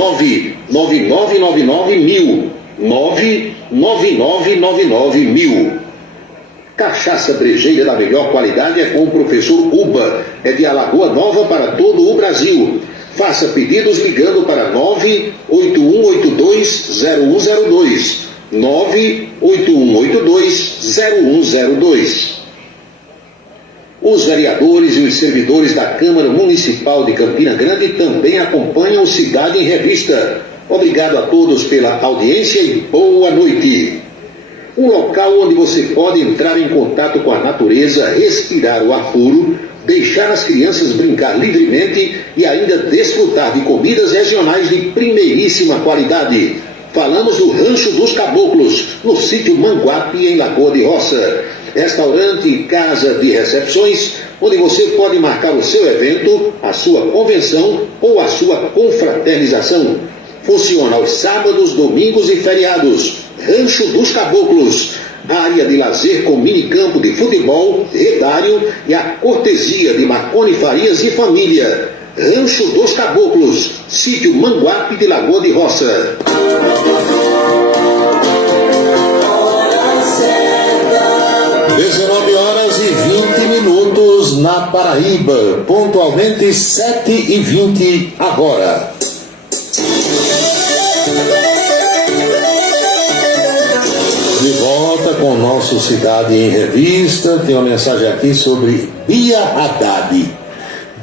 99999.000. 99999.000. Cachaça brejeira da melhor qualidade é com o professor Uba. É de Alagoa Nova para todo o Brasil. Faça pedidos ligando para 981820102. 981820102. Os vereadores e os servidores da Câmara Municipal de Campina Grande também acompanham o Cidade em Revista. Obrigado a todos pela audiência e boa noite. Um local onde você pode entrar em contato com a natureza, respirar o ar puro, deixar as crianças brincar livremente e ainda desfrutar de comidas regionais de primeiríssima qualidade. Falamos do Rancho dos Caboclos, no sítio Manguape, em Lagoa de Roça. Restaurante e casa de recepções, onde você pode marcar o seu evento, a sua convenção ou a sua confraternização. Funciona aos sábados, domingos e feriados. Rancho dos Caboclos, área de lazer com minicampo de futebol, redário e a cortesia de Marconi Farias e família. Rancho dos Caboclos, sítio Manguape de Lagoa de Roça. 19h20 na Paraíba, pontualmente 7h20 agora. De volta com o nosso Cidade em Revista. Tem uma mensagem aqui sobre Bia Haddad.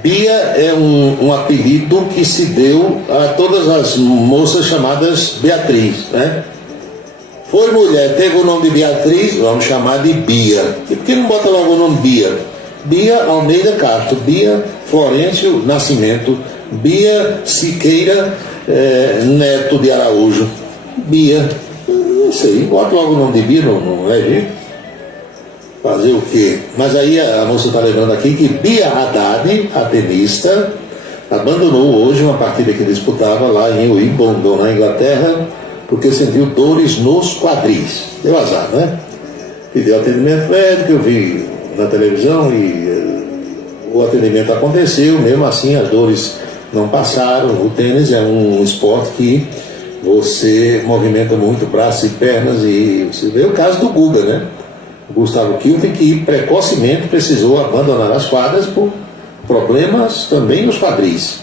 Bia é um apelido que se deu a todas as moças chamadas Beatriz, né? Foi mulher, teve o nome de Beatriz, vamos chamar de Bia. E por que não bota logo o nome Bia? Bia Almeida Castro, Bia Florencio Nascimento, Bia Siqueira Neto de Araújo. Bia, não sei, bota logo o nome de Bia, não é jeito. Fazer o quê? Mas aí a moça está lembrando aqui que Bia Haddad, a tenista, abandonou hoje uma partida que disputava lá em Wimbledon, na Inglaterra, porque sentiu dores nos quadris. Deu azar, né? pedi atendimento médico, eu vi na televisão e o atendimento aconteceu, mesmo assim as dores não passaram. O tênis é um esporte que você movimenta muito braços e pernas, e você vê o caso do Guga, né? O Gustavo Kuelten, que precocemente precisou abandonar as quadras por problemas também nos quadris,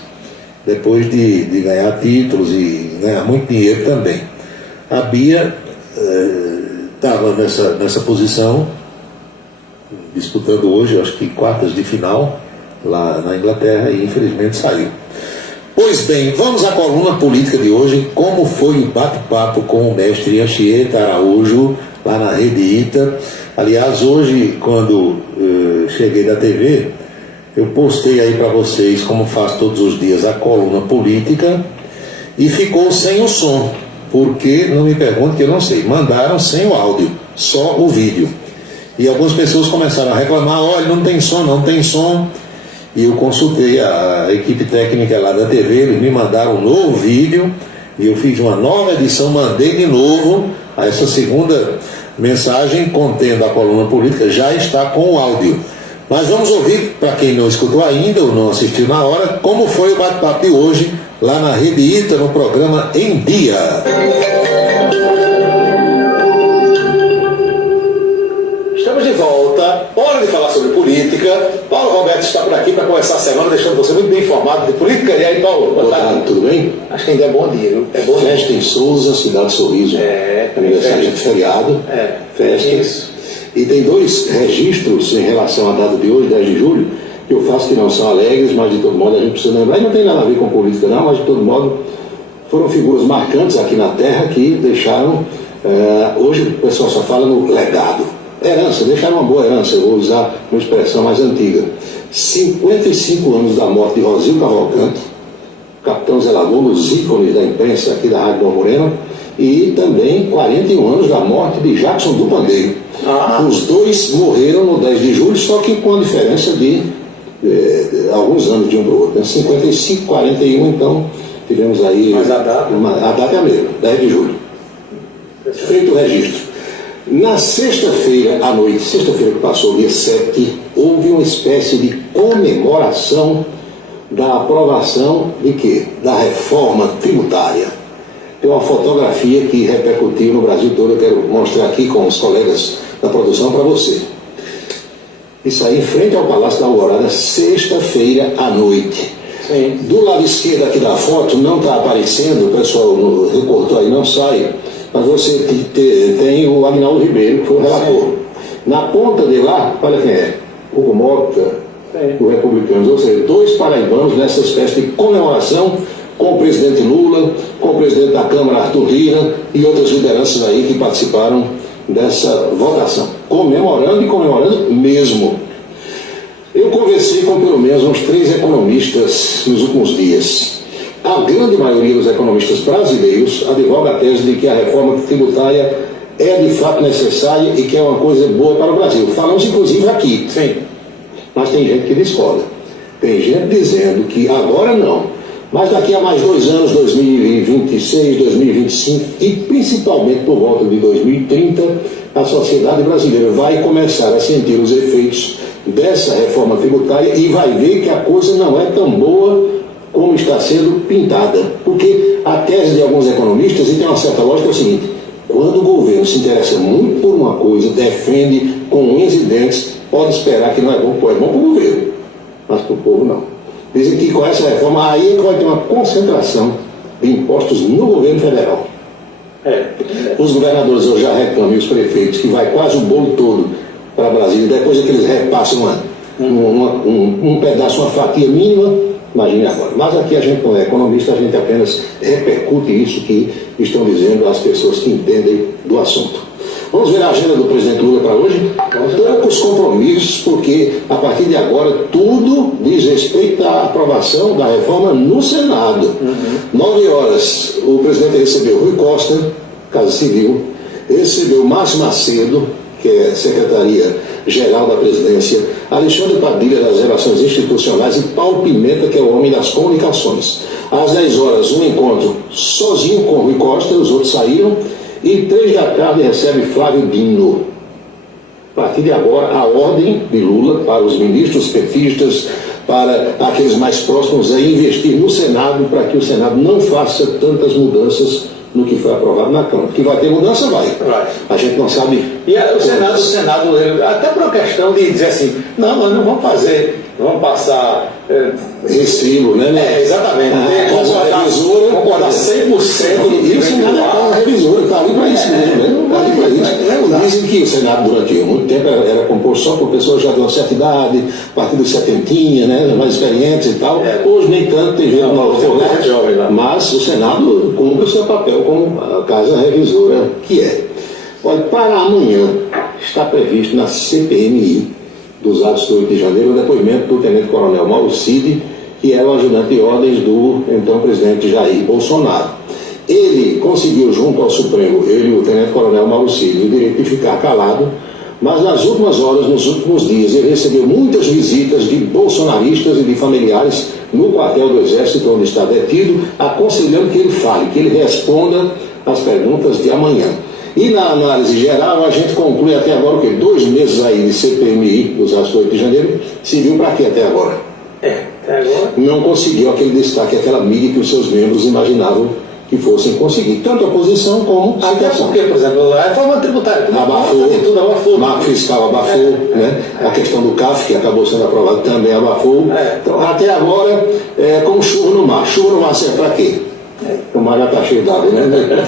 depois de ganhar títulos e ganhar muito dinheiro também. A Bia estava nessa posição, disputando hoje, acho que quartas de final, lá na Inglaterra, e infelizmente saiu. Pois bem, vamos à coluna política de hoje. Como foi o bate-papo com o mestre Anchieta Araújo, lá na Rede Ita. Aliás, hoje, quando cheguei da TV, eu postei aí para vocês, como faço todos os dias, a coluna política, e ficou sem o som, porque, não me pergunte que eu não sei, mandaram sem o áudio, só o vídeo. E algumas pessoas começaram a reclamar: olha, não tem som, não tem som. E eu consultei a equipe técnica lá da TV, eles me mandaram um novo vídeo, e eu fiz uma nova edição, mandei de novo. Essa segunda mensagem, contendo a coluna política, já está com o áudio. Mas vamos ouvir, para quem não escutou ainda ou não assistiu na hora, como foi o bate-papo de hoje, lá na Rede Ita, no programa Em Dia. Estamos de volta, hora de falar sobre política. Paulo Roberto está por aqui para começar a semana, deixando você muito bem informado de política. E aí, Paulo? Boa tarde, tudo bem? Acho que ainda é bom dia, viu? É bom dia. Festa em Souza, cidade de Sorriso. Aniversário de feriado. Festa. Isso. E tem dois registros em relação à data de hoje, 10 de julho, que eu faço que não são alegres, mas de todo modo a gente precisa lembrar. E não tem nada a ver com política não, mas de todo modo foram figuras marcantes aqui na Terra que deixaram, hoje o pessoal só fala no legado. Herança, deixaram uma boa herança, eu vou usar uma expressão mais antiga. 55 anos da morte de Rosil Cavalcante, capitão zelador, nos ícones da imprensa aqui da Rádio Dom Moreno, e também 41 anos da morte de Jackson do Pandeiro. Os dois morreram no 10 de julho, só que com a diferença de alguns anos de um para o outro. 55, 41, então tivemos aí... Mas a data é a mesma, 10 de julho. Feito o registro. Na sexta-feira à noite, sexta-feira que passou, dia 7, houve uma espécie de comemoração da aprovação de quê? Da reforma tributária. Tem uma fotografia que repercutiu no Brasil todo, eu quero mostrar aqui com os colegas da produção para você. Isso aí em frente ao Palácio da Alvorada, sexta-feira à noite. Sim. Do lado esquerdo aqui da foto, não está aparecendo, o pessoal recortou aí, não sai, mas você tem o Aguinaldo Ribeiro, que foi o relator. Sim. Na ponta de lá, olha quem é, Hugo Mota, o Republicanos, ou seja, dois paraibanos nessa espécie de comemoração com o presidente Lula, com o presidente da Câmara Arthur Lira e outras lideranças aí que participaram dessa votação, comemorando e comemorando mesmo. Eu conversei com pelo menos uns 3 economistas nos últimos dias. A grande maioria dos economistas brasileiros advoga a tese de que a reforma tributária é de fato necessária e que é uma coisa boa para o Brasil. Falamos inclusive aqui. Sim. Mas tem gente que discorda. Tem gente dizendo que agora não, mas daqui a mais 2 anos, 2026, 2025 e principalmente por volta de 2030, a sociedade brasileira vai começar a sentir os efeitos dessa reforma tributária e vai ver que a coisa não é tão boa como está sendo pintada. Porque a tese de alguns economistas, e tem uma certa lógica, é o seguinte: quando o governo se interessa muito por uma coisa, defende com unhas e dentes, pode esperar que não é bom, é bom para o governo, mas para o povo não. Dizem que com essa reforma aí vai ter uma concentração de impostos no governo federal. Os governadores hoje já reclamam, e os prefeitos, que vai quase o bolo todo para Brasília, depois é que eles repassam um pedaço, uma fatia mínima, imagine agora. Mas aqui a gente não é economista, a gente apenas repercute isso que estão dizendo as pessoas que entendem do assunto. Vamos ver a agenda do presidente Lula para hoje? Poucos compromissos, porque a partir de agora tudo diz respeito à aprovação da reforma no Senado. 9 horas, o presidente recebeu Rui Costa, Casa Civil, recebeu Márcio Macedo, que é Secretaria-Geral da Presidência, Alexandre Padilha, das Relações Institucionais, e Paulo Pimenta, que é o homem das comunicações. Às 10 horas, um encontro sozinho com Rui Costa, os outros saíram, e 3 da tarde recebe Flávio Dino. A partir de agora, a ordem de Lula para os ministros petistas, para aqueles mais próximos, é investir no Senado para que o Senado não faça tantas mudanças no que foi aprovado na Câmara. Que vai ter mudança, vai. A gente não sabe. E o Senado, até por uma questão de dizer assim, não, nós não vamos fazer, vamos passar restribo, né? Exatamente. Concordar 100% do que o Senado é uma revisora, está ali para isso mesmo. Está ali para isso. Dizem que o Senado, durante muito tempo, era composto só por pessoas já de uma certa idade, a partir dos 70, né? Mais experientes e tal. Hoje nem tanto, tem gente nova, mas o Senado cumpre o seu papel como a casa revisora que é. Olha, para amanhã está previsto na CPMI dos atos do 8 de janeiro o depoimento do tenente-coronel Mauro Cid, que era o ajudante de ordens do então presidente Jair Bolsonaro. Ele conseguiu, junto ao Supremo, ele, o tenente-coronel Mauro Cid, o direito de ficar calado, mas nas últimas horas, nos últimos dias, ele recebeu muitas visitas de bolsonaristas e de familiares no quartel do Exército, onde está detido, aconselhando que ele fale, que ele responda às perguntas de amanhã. E na análise geral, a gente conclui até agora o quê? 2 meses aí de CPMI dos atos do 8 de janeiro, serviu para quê até agora? Até agora? Não conseguiu aquele destaque, aquela mídia que os seus membros imaginavam que fossem conseguir, tanto a oposição como a situação. Porque, por exemplo, a reforma tributária abafou, o marco fiscal abafou, né? A questão do CAF, que acabou sendo aprovado, também abafou. Então, até agora, é como chuva no mar. Chuva no mar serve para quê? O mar já está cheio d'água, né?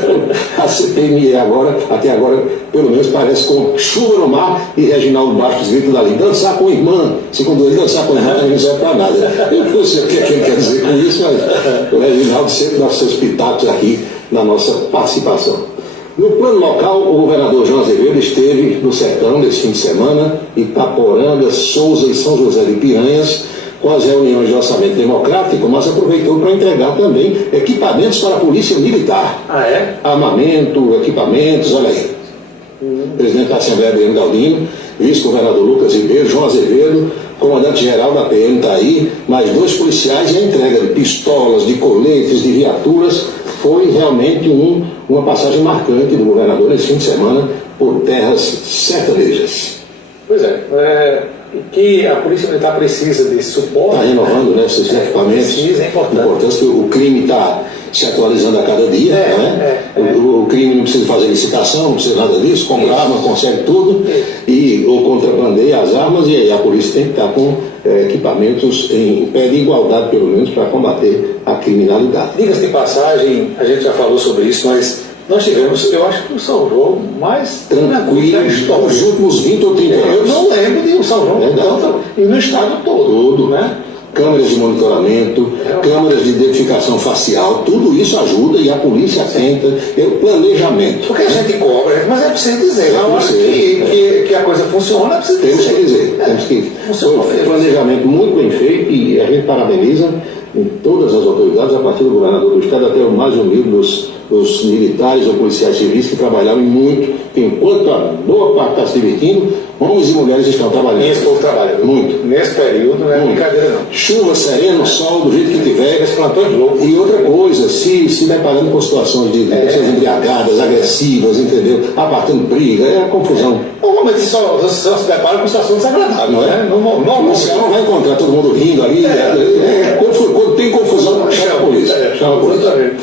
A CPMI agora, até agora, pelo menos parece com chuva no mar e Reginaldo Bastos grita dali, dançar com a irmã. Segundo ele, dançar com a irmã também não serve para nada. Eu não sei o que ele quer dizer com isso, mas o Reginaldo sempre dá seus pitacos aqui na nossa participação. No plano local, o governador João Azevedo esteve no sertão nesse fim de semana, Itaporanga, Souza e São José de Piranhas, com as reuniões de orçamento democrático, mas aproveitou para entregar também equipamentos para a Polícia Militar. Armamento, equipamentos, olha aí. Presidente da Assembleia, Adriano Galdino, vice-governador Lucas Ribeiro, João Azevedo, comandante-geral da PM está aí, mais 2 policiais e a entrega de pistolas, de coletes, de viaturas. Foi realmente uma passagem marcante do governador nesse fim de semana por terras sertanejas. Pois que a Polícia Militar precisa de suporte. Está renovando, né, esses equipamentos. Precisa, é importante. Que o crime está se atualizando a cada dia. O crime não precisa fazer licitação, não precisa nada disso, compra arma, consegue tudo, ou contrabandeia as armas, e aí a polícia tem que estar com equipamentos em pé de igualdade, pelo menos, para combater a criminalidade. Diga-se de passagem, a gente já falou sobre isso, mas nós tivemos, eu acho que o São João mais tranquilo nos últimos 20 ou 30 anos. Eu não lembro de um São João tanto, e no estado todo, né? Câmeras de monitoramento, câmeras de identificação facial, tudo isso ajuda e a polícia tenta, o planejamento. Porque a gente cobra, mas é preciso dizer, na hora que a coisa funciona, é preciso dizer. Temos que dizer. Foi um planejamento muito bem feito e a gente parabeniza em todas as autoridades, a partir do governador do estado até o mais humilde dos militares ou policiais civis que trabalharam muito, que enquanto a boa parte está se divertindo, homens e mulheres estão trabalhando. Esse povo trabalha muito. Nesse período não é brincadeira não. Chuva, sereno, sol, do jeito que tiver. Esse plantão de louco. E outra coisa, se deparando com situações de pessoas embriagadas, agressivas, entendeu? Apartando briga, é confusão. Normalmente só se depara com situações desagradáveis, não é? Você não vai encontrar todo mundo rindo ali. Quando tem confusão, chama a polícia. Chama a polícia.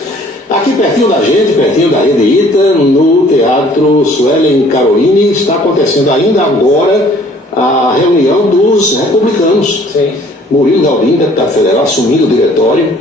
Aqui pertinho da gente, pertinho da Rede Ita, no Teatro Suelen Caroline, está acontecendo ainda agora a reunião dos republicanos. Sim. Murilo Galdino, deputado federal, assumindo o diretório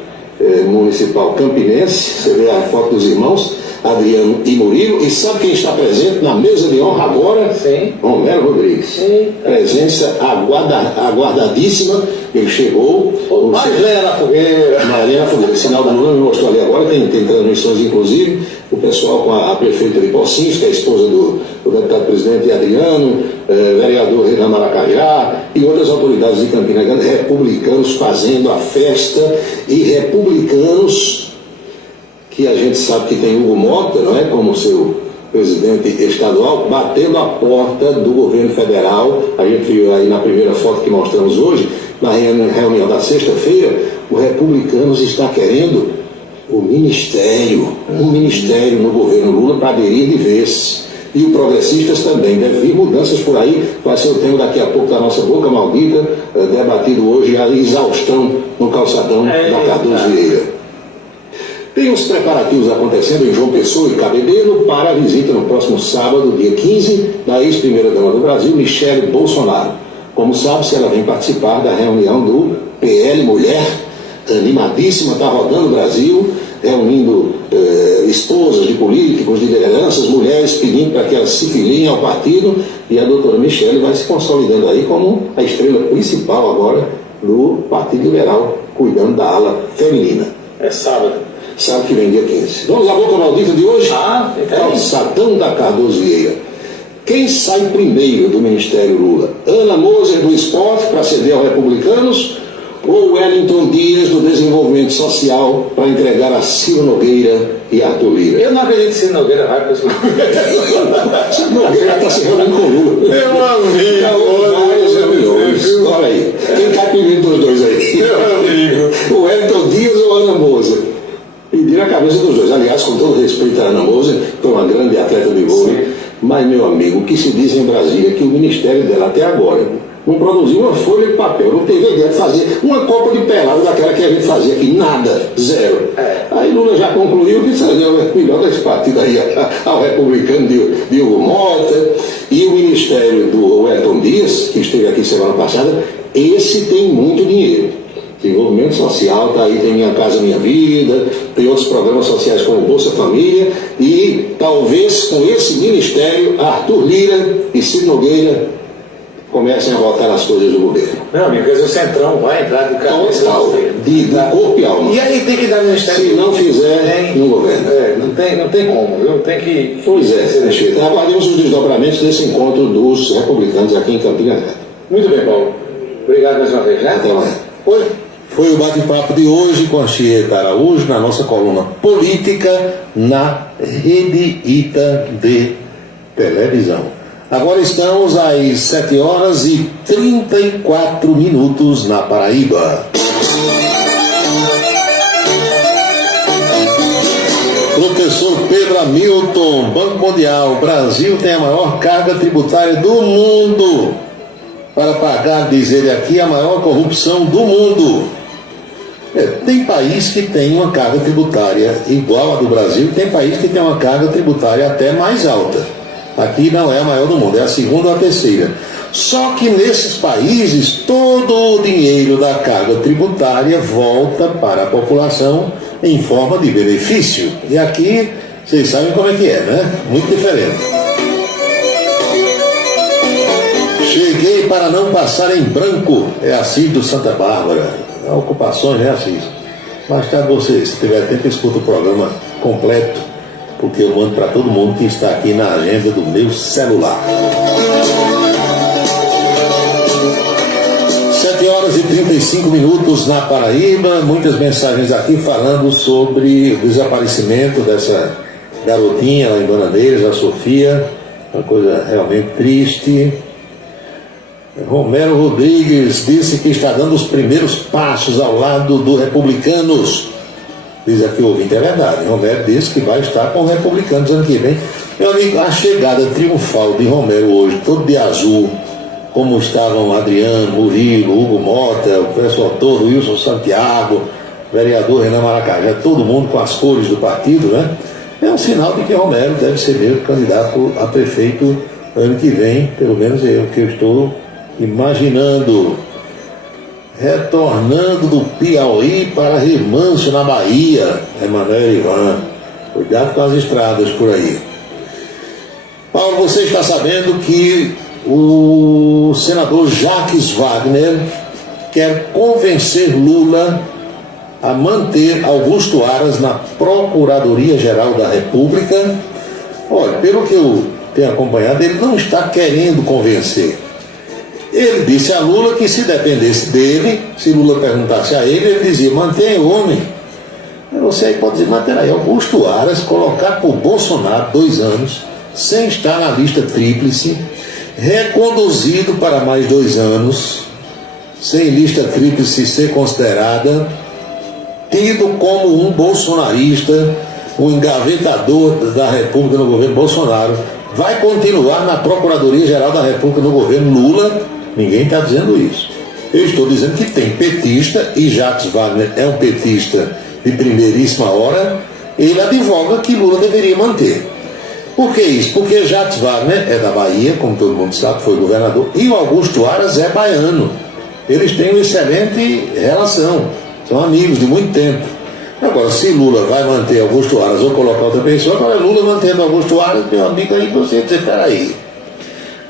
municipal campinense. Você vê a foto dos irmãos, Adriano e Murilo. E sabe quem está presente na mesa de honra agora? Sim. Romero Rodrigues. Sim. Presença aguardadíssima. Ele chegou. Mais lenha na fogueira. Maria na fogueira. O sinal da Lula me mostrou ali agora, tem transmissões inclusive. O pessoal com a prefeita de Pocinhos, que é a esposa do deputado presidente Adriano, vereador Renan Maracajá e outras autoridades de Campina Grande, republicanos fazendo a festa, e republicanos que a gente sabe que tem Hugo Mota, não é, como seu presidente estadual, batendo a porta do governo federal. A gente viu aí na primeira foto que mostramos hoje, na reunião da sexta-feira, o Republicanos está querendo um ministério no governo Lula para aderir de vez. e o Progressistas também. Deve vir mudanças por aí, vai ser o tema daqui a pouco da nossa boca maldita, debatido hoje a exaustão no calçadão da Cardoso Vieira. Tem os preparativos acontecendo em João Pessoa e Cabedelo para a visita no próximo sábado, dia 15, da ex-primeira-dama do Brasil, Michele Bolsonaro. Como sabe-se, ela vem participar da reunião do PL Mulher, animadíssima, está rodando o Brasil, reunindo esposas de políticos, de lideranças, mulheres, pedindo para que elas se filiem ao partido, e a doutora Michele vai se consolidando aí como a estrela principal agora do Partido Liberal, cuidando da ala feminina. É sábado. Sábado que vem, dia 15. Vamos à boca maldita de hoje? Calçadão da Cardoso Vieira. Quem sai primeiro do Ministério Lula? Ana Moser do Esporte para ceder aos republicanos ou Wellington Dias do Desenvolvimento Social para entregar a Ciro Nogueira e Arthur Lira? Eu não acredito que Ciro Nogueira vai para esse lugar. Ciro Nogueira está se reunindo com o Lula. Meu amigo. Várias reuniões. Olha aí. Quem cai primeiro dos dois aí? Meu amigo. O Wellington Dias ou a Ana Moser? Pedir a cabeça dos dois. Aliás, com todo respeito a Ana Moser, que é uma grande atleta de vôlei, mas, meu amigo, o que se diz em Brasília é que o ministério dela até agora não produziu uma folha de papel, não teve ideia de fazer uma copa de pelada daquela que a gente fazia aqui, nada, zero. Aí Lula já concluiu que seria o melhor desse partido aí ao republicano Diogo Mota, e o ministério do Wellington Dias, que esteve aqui semana passada, esse tem muito dinheiro. Desenvolvimento social, tá aí, tem Minha Casa Minha Vida, tem outros programas sociais como Bolsa Família, e talvez com esse ministério Arthur Lira e Ciro Nogueira comecem a votar nas coisas do governo. Meu amigo, quer dizer, o Centrão vai entrar de cabeça de corpo e alma. E aí tem que dar ministério. Se não fizer, não governa. Não tem como, viu? Tem que. Pois é, Teixeira. Aguardemos os desdobramentos desse encontro dos republicanos aqui em Campina Grande. Muito bem, Paulo. Obrigado mais uma vez, né? Até amanhã. Oi. Foi o bate-papo de hoje com a Chieta Araújo na nossa coluna Política na Rede Ita de televisão. Agora estamos às 7h34 na Paraíba. Professor Pedro Hamilton, Banco Mundial, o Brasil tem a maior carga tributária do mundo. Para pagar, diz ele aqui, a maior corrupção do mundo. Tem país que tem uma carga tributária igual à do Brasil, tem país que tem uma carga tributária até mais alta. Aqui não é a maior do mundo, é a segunda ou a terceira. Só que nesses países, todo o dinheiro da carga tributária volta para a população em forma de benefício. E aqui, vocês sabem como é que é, né? Muito diferente. Cheguei para não passar em branco, é Assis do Santa Bárbara. Ocupações, né, Assis? Mais tarde você, se tiver tempo, escuta o programa completo, porque eu mando para todo mundo que está aqui na agenda do meu celular. 7h35 na Paraíba, muitas mensagens aqui falando sobre o desaparecimento dessa garotinha lá em Bananeiras, a Sofia, uma coisa realmente triste. Romero Rodrigues disse que está dando os primeiros passos ao lado do Republicanos. Diz aqui o ouvinte, é verdade. Romero disse que vai estar com os Republicanos ano que vem. Meu amigo, a chegada triunfal de Romero hoje, todo de azul, como estavam Adriano, Murilo, Hugo Mota, o pessoal todo, Wilson Santiago, vereador Renan Maracajá, todo mundo com as cores do partido, né? É um sinal de que Romero deve ser mesmo candidato a prefeito ano que vem, pelo menos é o que eu estou imaginando. Retornando do Piauí para Remanso, na Bahia, Emanuel Ivan. Cuidado com as estradas por aí. Paulo, você está sabendo que o senador Jacques Wagner quer convencer Lula a manter Augusto Aras na Procuradoria-Geral da República. Olha, pelo que eu tenho acompanhado, ele não está querendo convencer. Ele disse a Lula que se dependesse dele, se Lula perguntasse a ele, ele dizia, mantenha o homem. Você aí pode dizer, mas peraí, Augusto Aras colocar por Bolsonaro 2 anos, sem estar na lista tríplice, reconduzido para mais 2 anos, sem lista tríplice ser considerada, tido como um bolsonarista, um engavetador da República no governo Bolsonaro, vai continuar na Procuradoria-Geral da República no governo Lula. Ninguém está dizendo isso. Eu estou dizendo que tem petista, e Jacques Wagner é um petista de primeiríssima hora. Ele advoga que Lula deveria manter. Por que isso? Porque Jacques Wagner é da Bahia, como todo mundo sabe, foi governador, e o Augusto Aras é baiano. Eles têm uma excelente relação, são amigos de muito tempo. Agora, se Lula vai manter Augusto Aras ou colocar outra pessoa, agora Lula mantendo Augusto Aras, meu amigo, aí você dizer, peraí.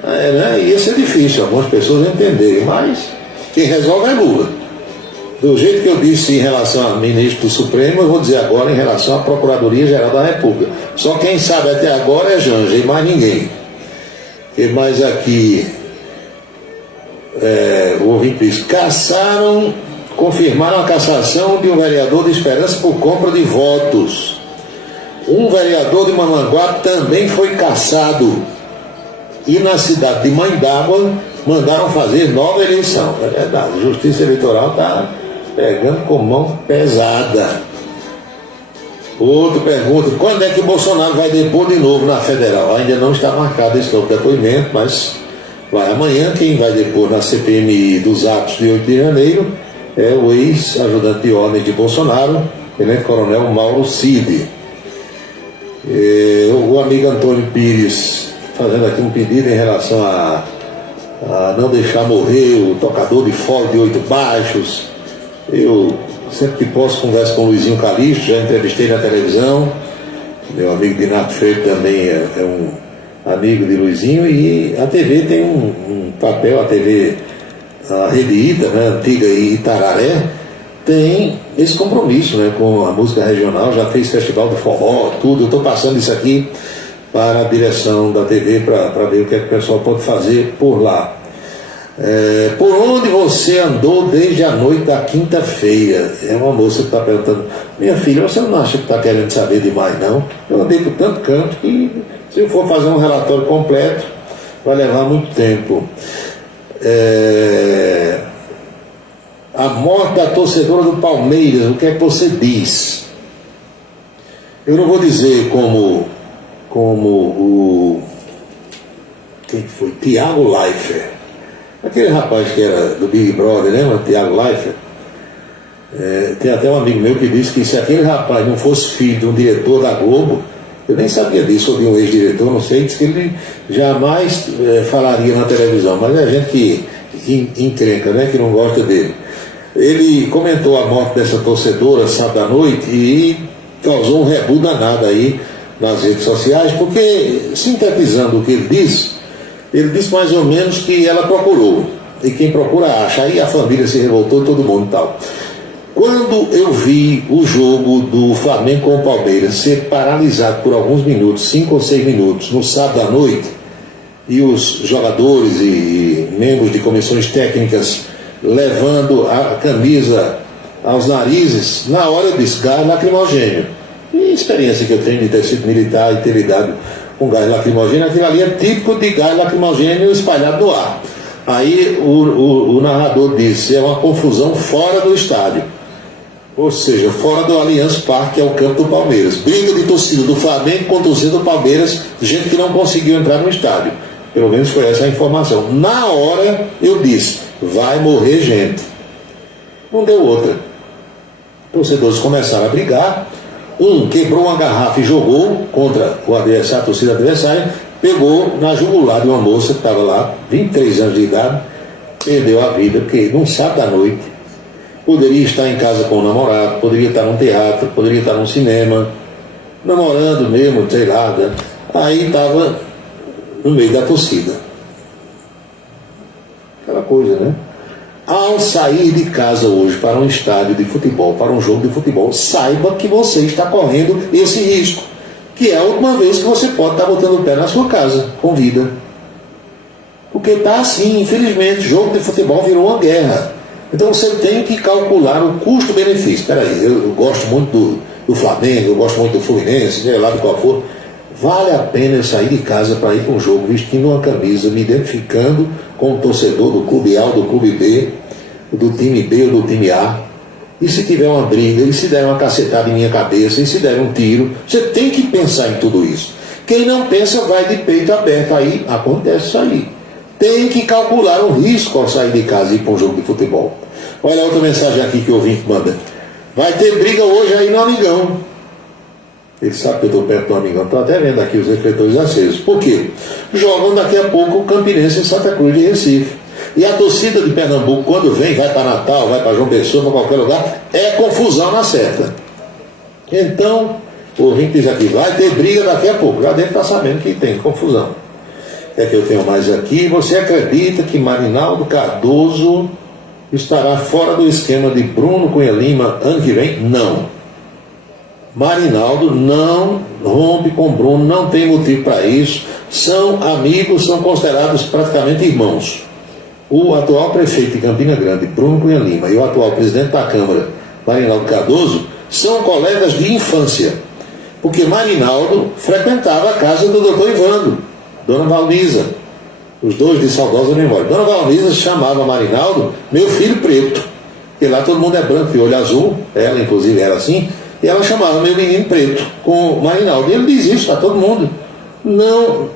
Né? E isso é difícil, algumas pessoas entenderem, mas quem resolve é Lula. Do jeito que eu disse em relação a ministro do Supremo, eu vou dizer agora em relação à Procuradoria-Geral da República. Só quem sabe até agora é Janja e mais ninguém. E mais aqui, o ouvinte diz, confirmaram a cassação de um vereador de Esperança por compra de votos. Um vereador de Mamanguape também foi cassado. E na cidade de Mãe d'Água mandaram fazer nova eleição. É verdade, a Justiça Eleitoral está pegando com mão pesada. Outro pergunta, quando é que Bolsonaro vai depor de novo na Federal? Ainda não está marcado esse novo depoimento, mas vai amanhã. Quem vai depor na CPMI dos atos de 8 de janeiro é o ex-ajudante de ordem de Bolsonaro, Tenente Coronel Mauro Cid. O amigo Antônio Pires fazendo aqui um pedido em relação a não deixar morrer o tocador de fole de 8 baixos. Eu sempre que posso converso com o Luizinho Calixto, já entrevistei na televisão. Meu amigo Dinato Freire também é um amigo de Luizinho, e a TV tem um papel, a Rede Ita, né, antiga Itararé, tem esse compromisso, né, com a música regional, já fez festival de forró, tudo. Eu estou passando isso aqui para a direção da TV para ver o que é que o pessoal pode fazer por lá. Por onde você andou desde a noite da quinta-feira? É uma moça que está perguntando. Minha filha, você não acha que está querendo saber demais, não? Eu andei por tanto canto que, se eu for fazer um relatório completo, vai levar muito tempo. A morte da torcedora do Palmeiras, o que é que você diz? Eu não vou dizer como quem foi? Thiago Leifert. Aquele rapaz que era do Big Brother, lembra? Thiago Leifert. Tem até um amigo meu que disse que se aquele rapaz não fosse filho de um diretor da Globo, eu nem sabia disso, ou de um ex-diretor, não sei, disse que ele jamais falaria na televisão, mas é gente que encrenca, né? Que não gosta dele. Ele comentou a morte dessa torcedora sábado à noite e causou um rebu danado aí nas redes sociais, porque, sintetizando o que ele disse mais ou menos que ela procurou, e quem procura acha. Aí a família se revoltou, todo mundo e tal. Quando eu vi o jogo do Flamengo com o Palmeiras ser paralisado por alguns minutos, 5 ou 6 minutos, no sábado à noite, e os jogadores e membros de comissões técnicas levando a camisa aos narizes, na hora eu disse, gás lacrimogênio. E a experiência que eu tenho de ter sido militar e ter lidado com gás lacrimogênio, aquilo ali é típico de gás lacrimogênio espalhado no ar. Aí o narrador disse, é uma confusão fora do estádio, ou seja, fora do Allianz Parque, que é o campo do Palmeiras. Briga de torcida do Flamengo com torcida do Palmeiras, gente que não conseguiu entrar no estádio. Pelo menos foi essa a informação. Na hora eu disse, vai morrer gente. Não deu outra. Torcedores começaram a brigar. Um quebrou uma garrafa e jogou contra o adversário, a torcida adversária, pegou na jugular de uma moça que estava lá, 23 anos de idade, perdeu a vida, porque num sábado à noite poderia estar em casa com o namorado, poderia estar num teatro, poderia estar num cinema, namorando mesmo, sei lá, né? Aí estava no meio da torcida. Aquela coisa, né? Ao sair de casa hoje para um estádio de futebol, para um jogo de futebol, saiba que você está correndo esse risco, que é a última vez que você pode estar botando o pé na sua casa, com vida. Porque está assim, infelizmente, jogo de futebol virou uma guerra. Então você tem que calcular o custo-benefício. Espera aí, eu gosto muito do Flamengo, eu gosto muito do Fluminense, sei lá de qual for. Vale a pena eu sair de casa para ir para um jogo vestindo uma camisa, me identificando com o torcedor do clube A ou do clube B, do time B ou do time A? E se tiver uma briga, e se der uma cacetada em minha cabeça, e se der um tiro? Você tem que pensar em tudo isso. Quem não pensa vai de peito aberto, aí acontece isso aí. Tem que calcular o risco ao sair de casa e ir para um jogo de futebol. Olha outra mensagem aqui que o ouvinte manda. Vai ter briga hoje aí no Amigão. Ele sabe que eu estou perto do Amigão. Estou até vendo aqui os refletores acesos. Por quê? Jogam daqui a pouco o Campinense em Santa Cruz de Recife. E a torcida de Pernambuco, quando vem, vai para Natal, vai para João Pessoa, para qualquer lugar, é confusão na certa. Então, o ouvinte diz aqui, vai ter briga daqui a pouco. Já deve estar sabendo que tem confusão. O que é que eu tenho mais aqui? Você acredita que Marinaldo Cardoso estará fora do esquema de Bruno Cunha Lima ano que vem? Não. Marinaldo não rompe com Bruno, não tem motivo para isso. São amigos, são considerados praticamente irmãos. O atual prefeito de Campina Grande, Bruno Cunha Lima, e o atual presidente da Câmara, Marinaldo Cardoso, são colegas de infância. Porque Marinaldo frequentava a casa do doutor Ivandro, Dona Valniza, os dois de saudosa memória. Dona Valniza chamava Marinaldo meu filho preto, porque lá todo mundo é branco e olho azul, ela inclusive era assim, e ela chamava meu menino preto com Marinaldo. E ele diz isso a todo mundo. Não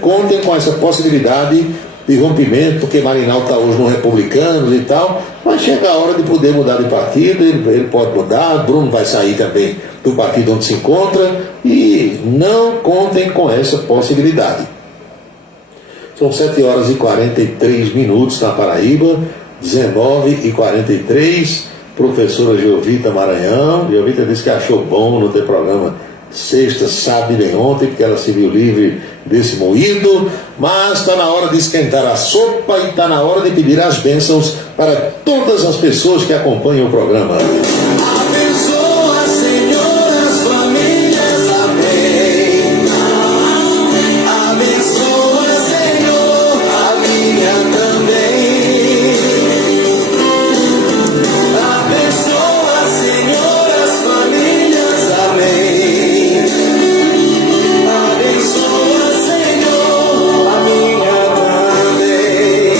contem com essa possibilidade de rompimento, porque Marinaldo está hoje no Republicanos e tal, mas chega a hora de poder mudar de partido, ele pode mudar, Bruno vai sair também do partido onde se encontra, e não contem com essa possibilidade. São 7 horas e 43 minutos na Paraíba, 19h43, professora Geovita Maranhão. Geovita disse que achou bom no teu programa sexta, sábado e bem ontem, porque ela se viu livre desse moído, mas está na hora de esquentar a sopa e está na hora de pedir as bênçãos para todas as pessoas que acompanham o programa. Abençoa, Senhor, as famílias, amém. Abençoa, Senhor, a minha também. Abençoa, Senhor, as famílias, amém. Abençoa, Senhor, a minha também.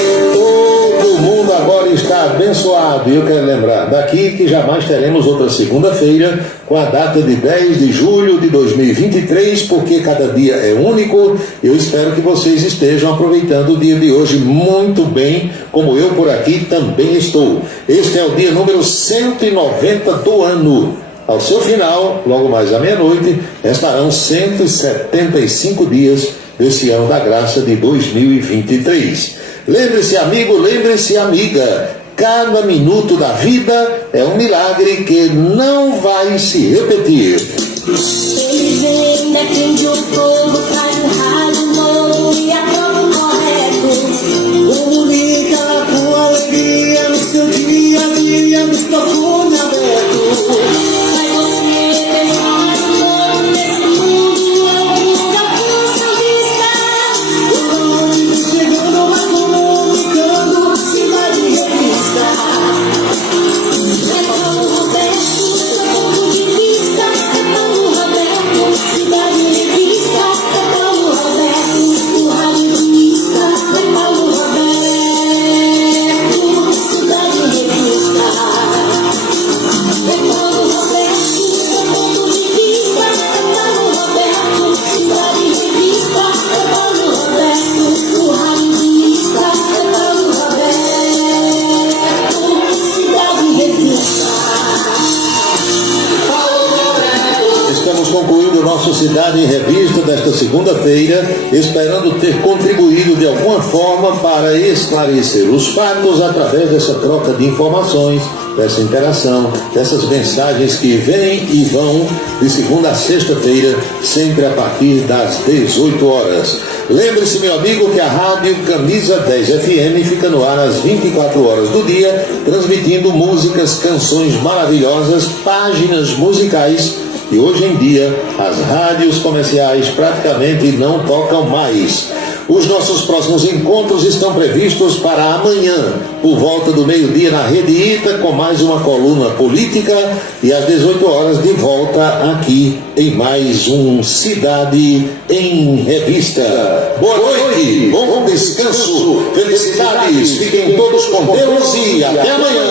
Todo mundo agora está abençoado. E eu quero lembrar daqui que jamais teremos outra segunda-feira com a data de 10 de julho de 2023, porque cada dia é único. Eu espero que vocês estejam aproveitando o dia de hoje muito bem, como eu por aqui também estou. Este é o dia número 190 do ano. Ao seu final, logo mais à meia-noite, estarão 175 dias desse ano da graça de 2023. Lembre-se, amigo, lembre-se, amiga, cada minuto da vida é um milagre que não vai se repetir. Ele vem, defende o povo, faz um rádio novo e aprova o correto. Comunica com alegria no seu dia a dia, microfone aberto. Vai você ter um rádio novo nesse mundo, da força vista. O ônibus chegando, vai comunicando, cidade revista. É Paulo Roberto, seu ponto de vista. É Paulo Roberto, cidade revista. É Paulo Roberto, o rádio vista. É Paulo Roberto, cidade revista. É Paulo Roberto, seu ponto de vista. É Paulo Roberto, cidade revista. É Paulo Roberto, o rádio vista. É Paulo Roberto, cidade revista. Estamos concluindo o nosso Cidade em Revista desta segunda-feira, esperando ter contribuído de alguma forma para esclarecer os fatos através dessa troca de informações, dessa interação, dessas mensagens que vêm e vão de segunda a sexta-feira, sempre a partir das 18 horas. Lembre-se, meu amigo, que a Rádio Camisa 10 FM fica no ar às 24 horas do dia, transmitindo músicas, canções maravilhosas, páginas musicais, e hoje em dia as rádios comerciais praticamente não tocam mais. Os nossos próximos encontros estão previstos para amanhã, por volta do meio-dia na Rede Ita, com mais uma coluna política, e às 18 horas de volta aqui em mais um Cidade em Revista. Boa noite, bom descanso, felicidades, fiquem todos com Deus e até amanhã.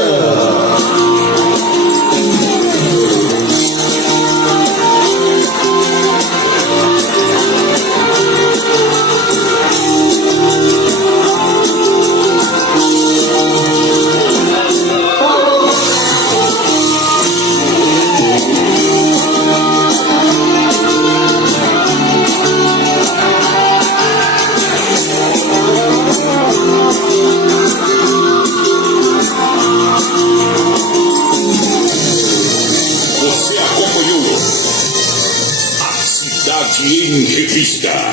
Cidade em Revista.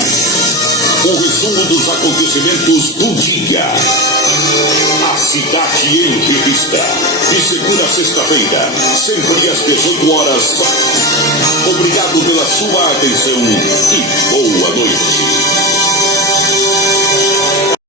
O resumo dos acontecimentos do dia. A Cidade em Revista. De segunda a sexta-feira, sempre às 18 horas. Obrigado pela sua atenção e boa noite.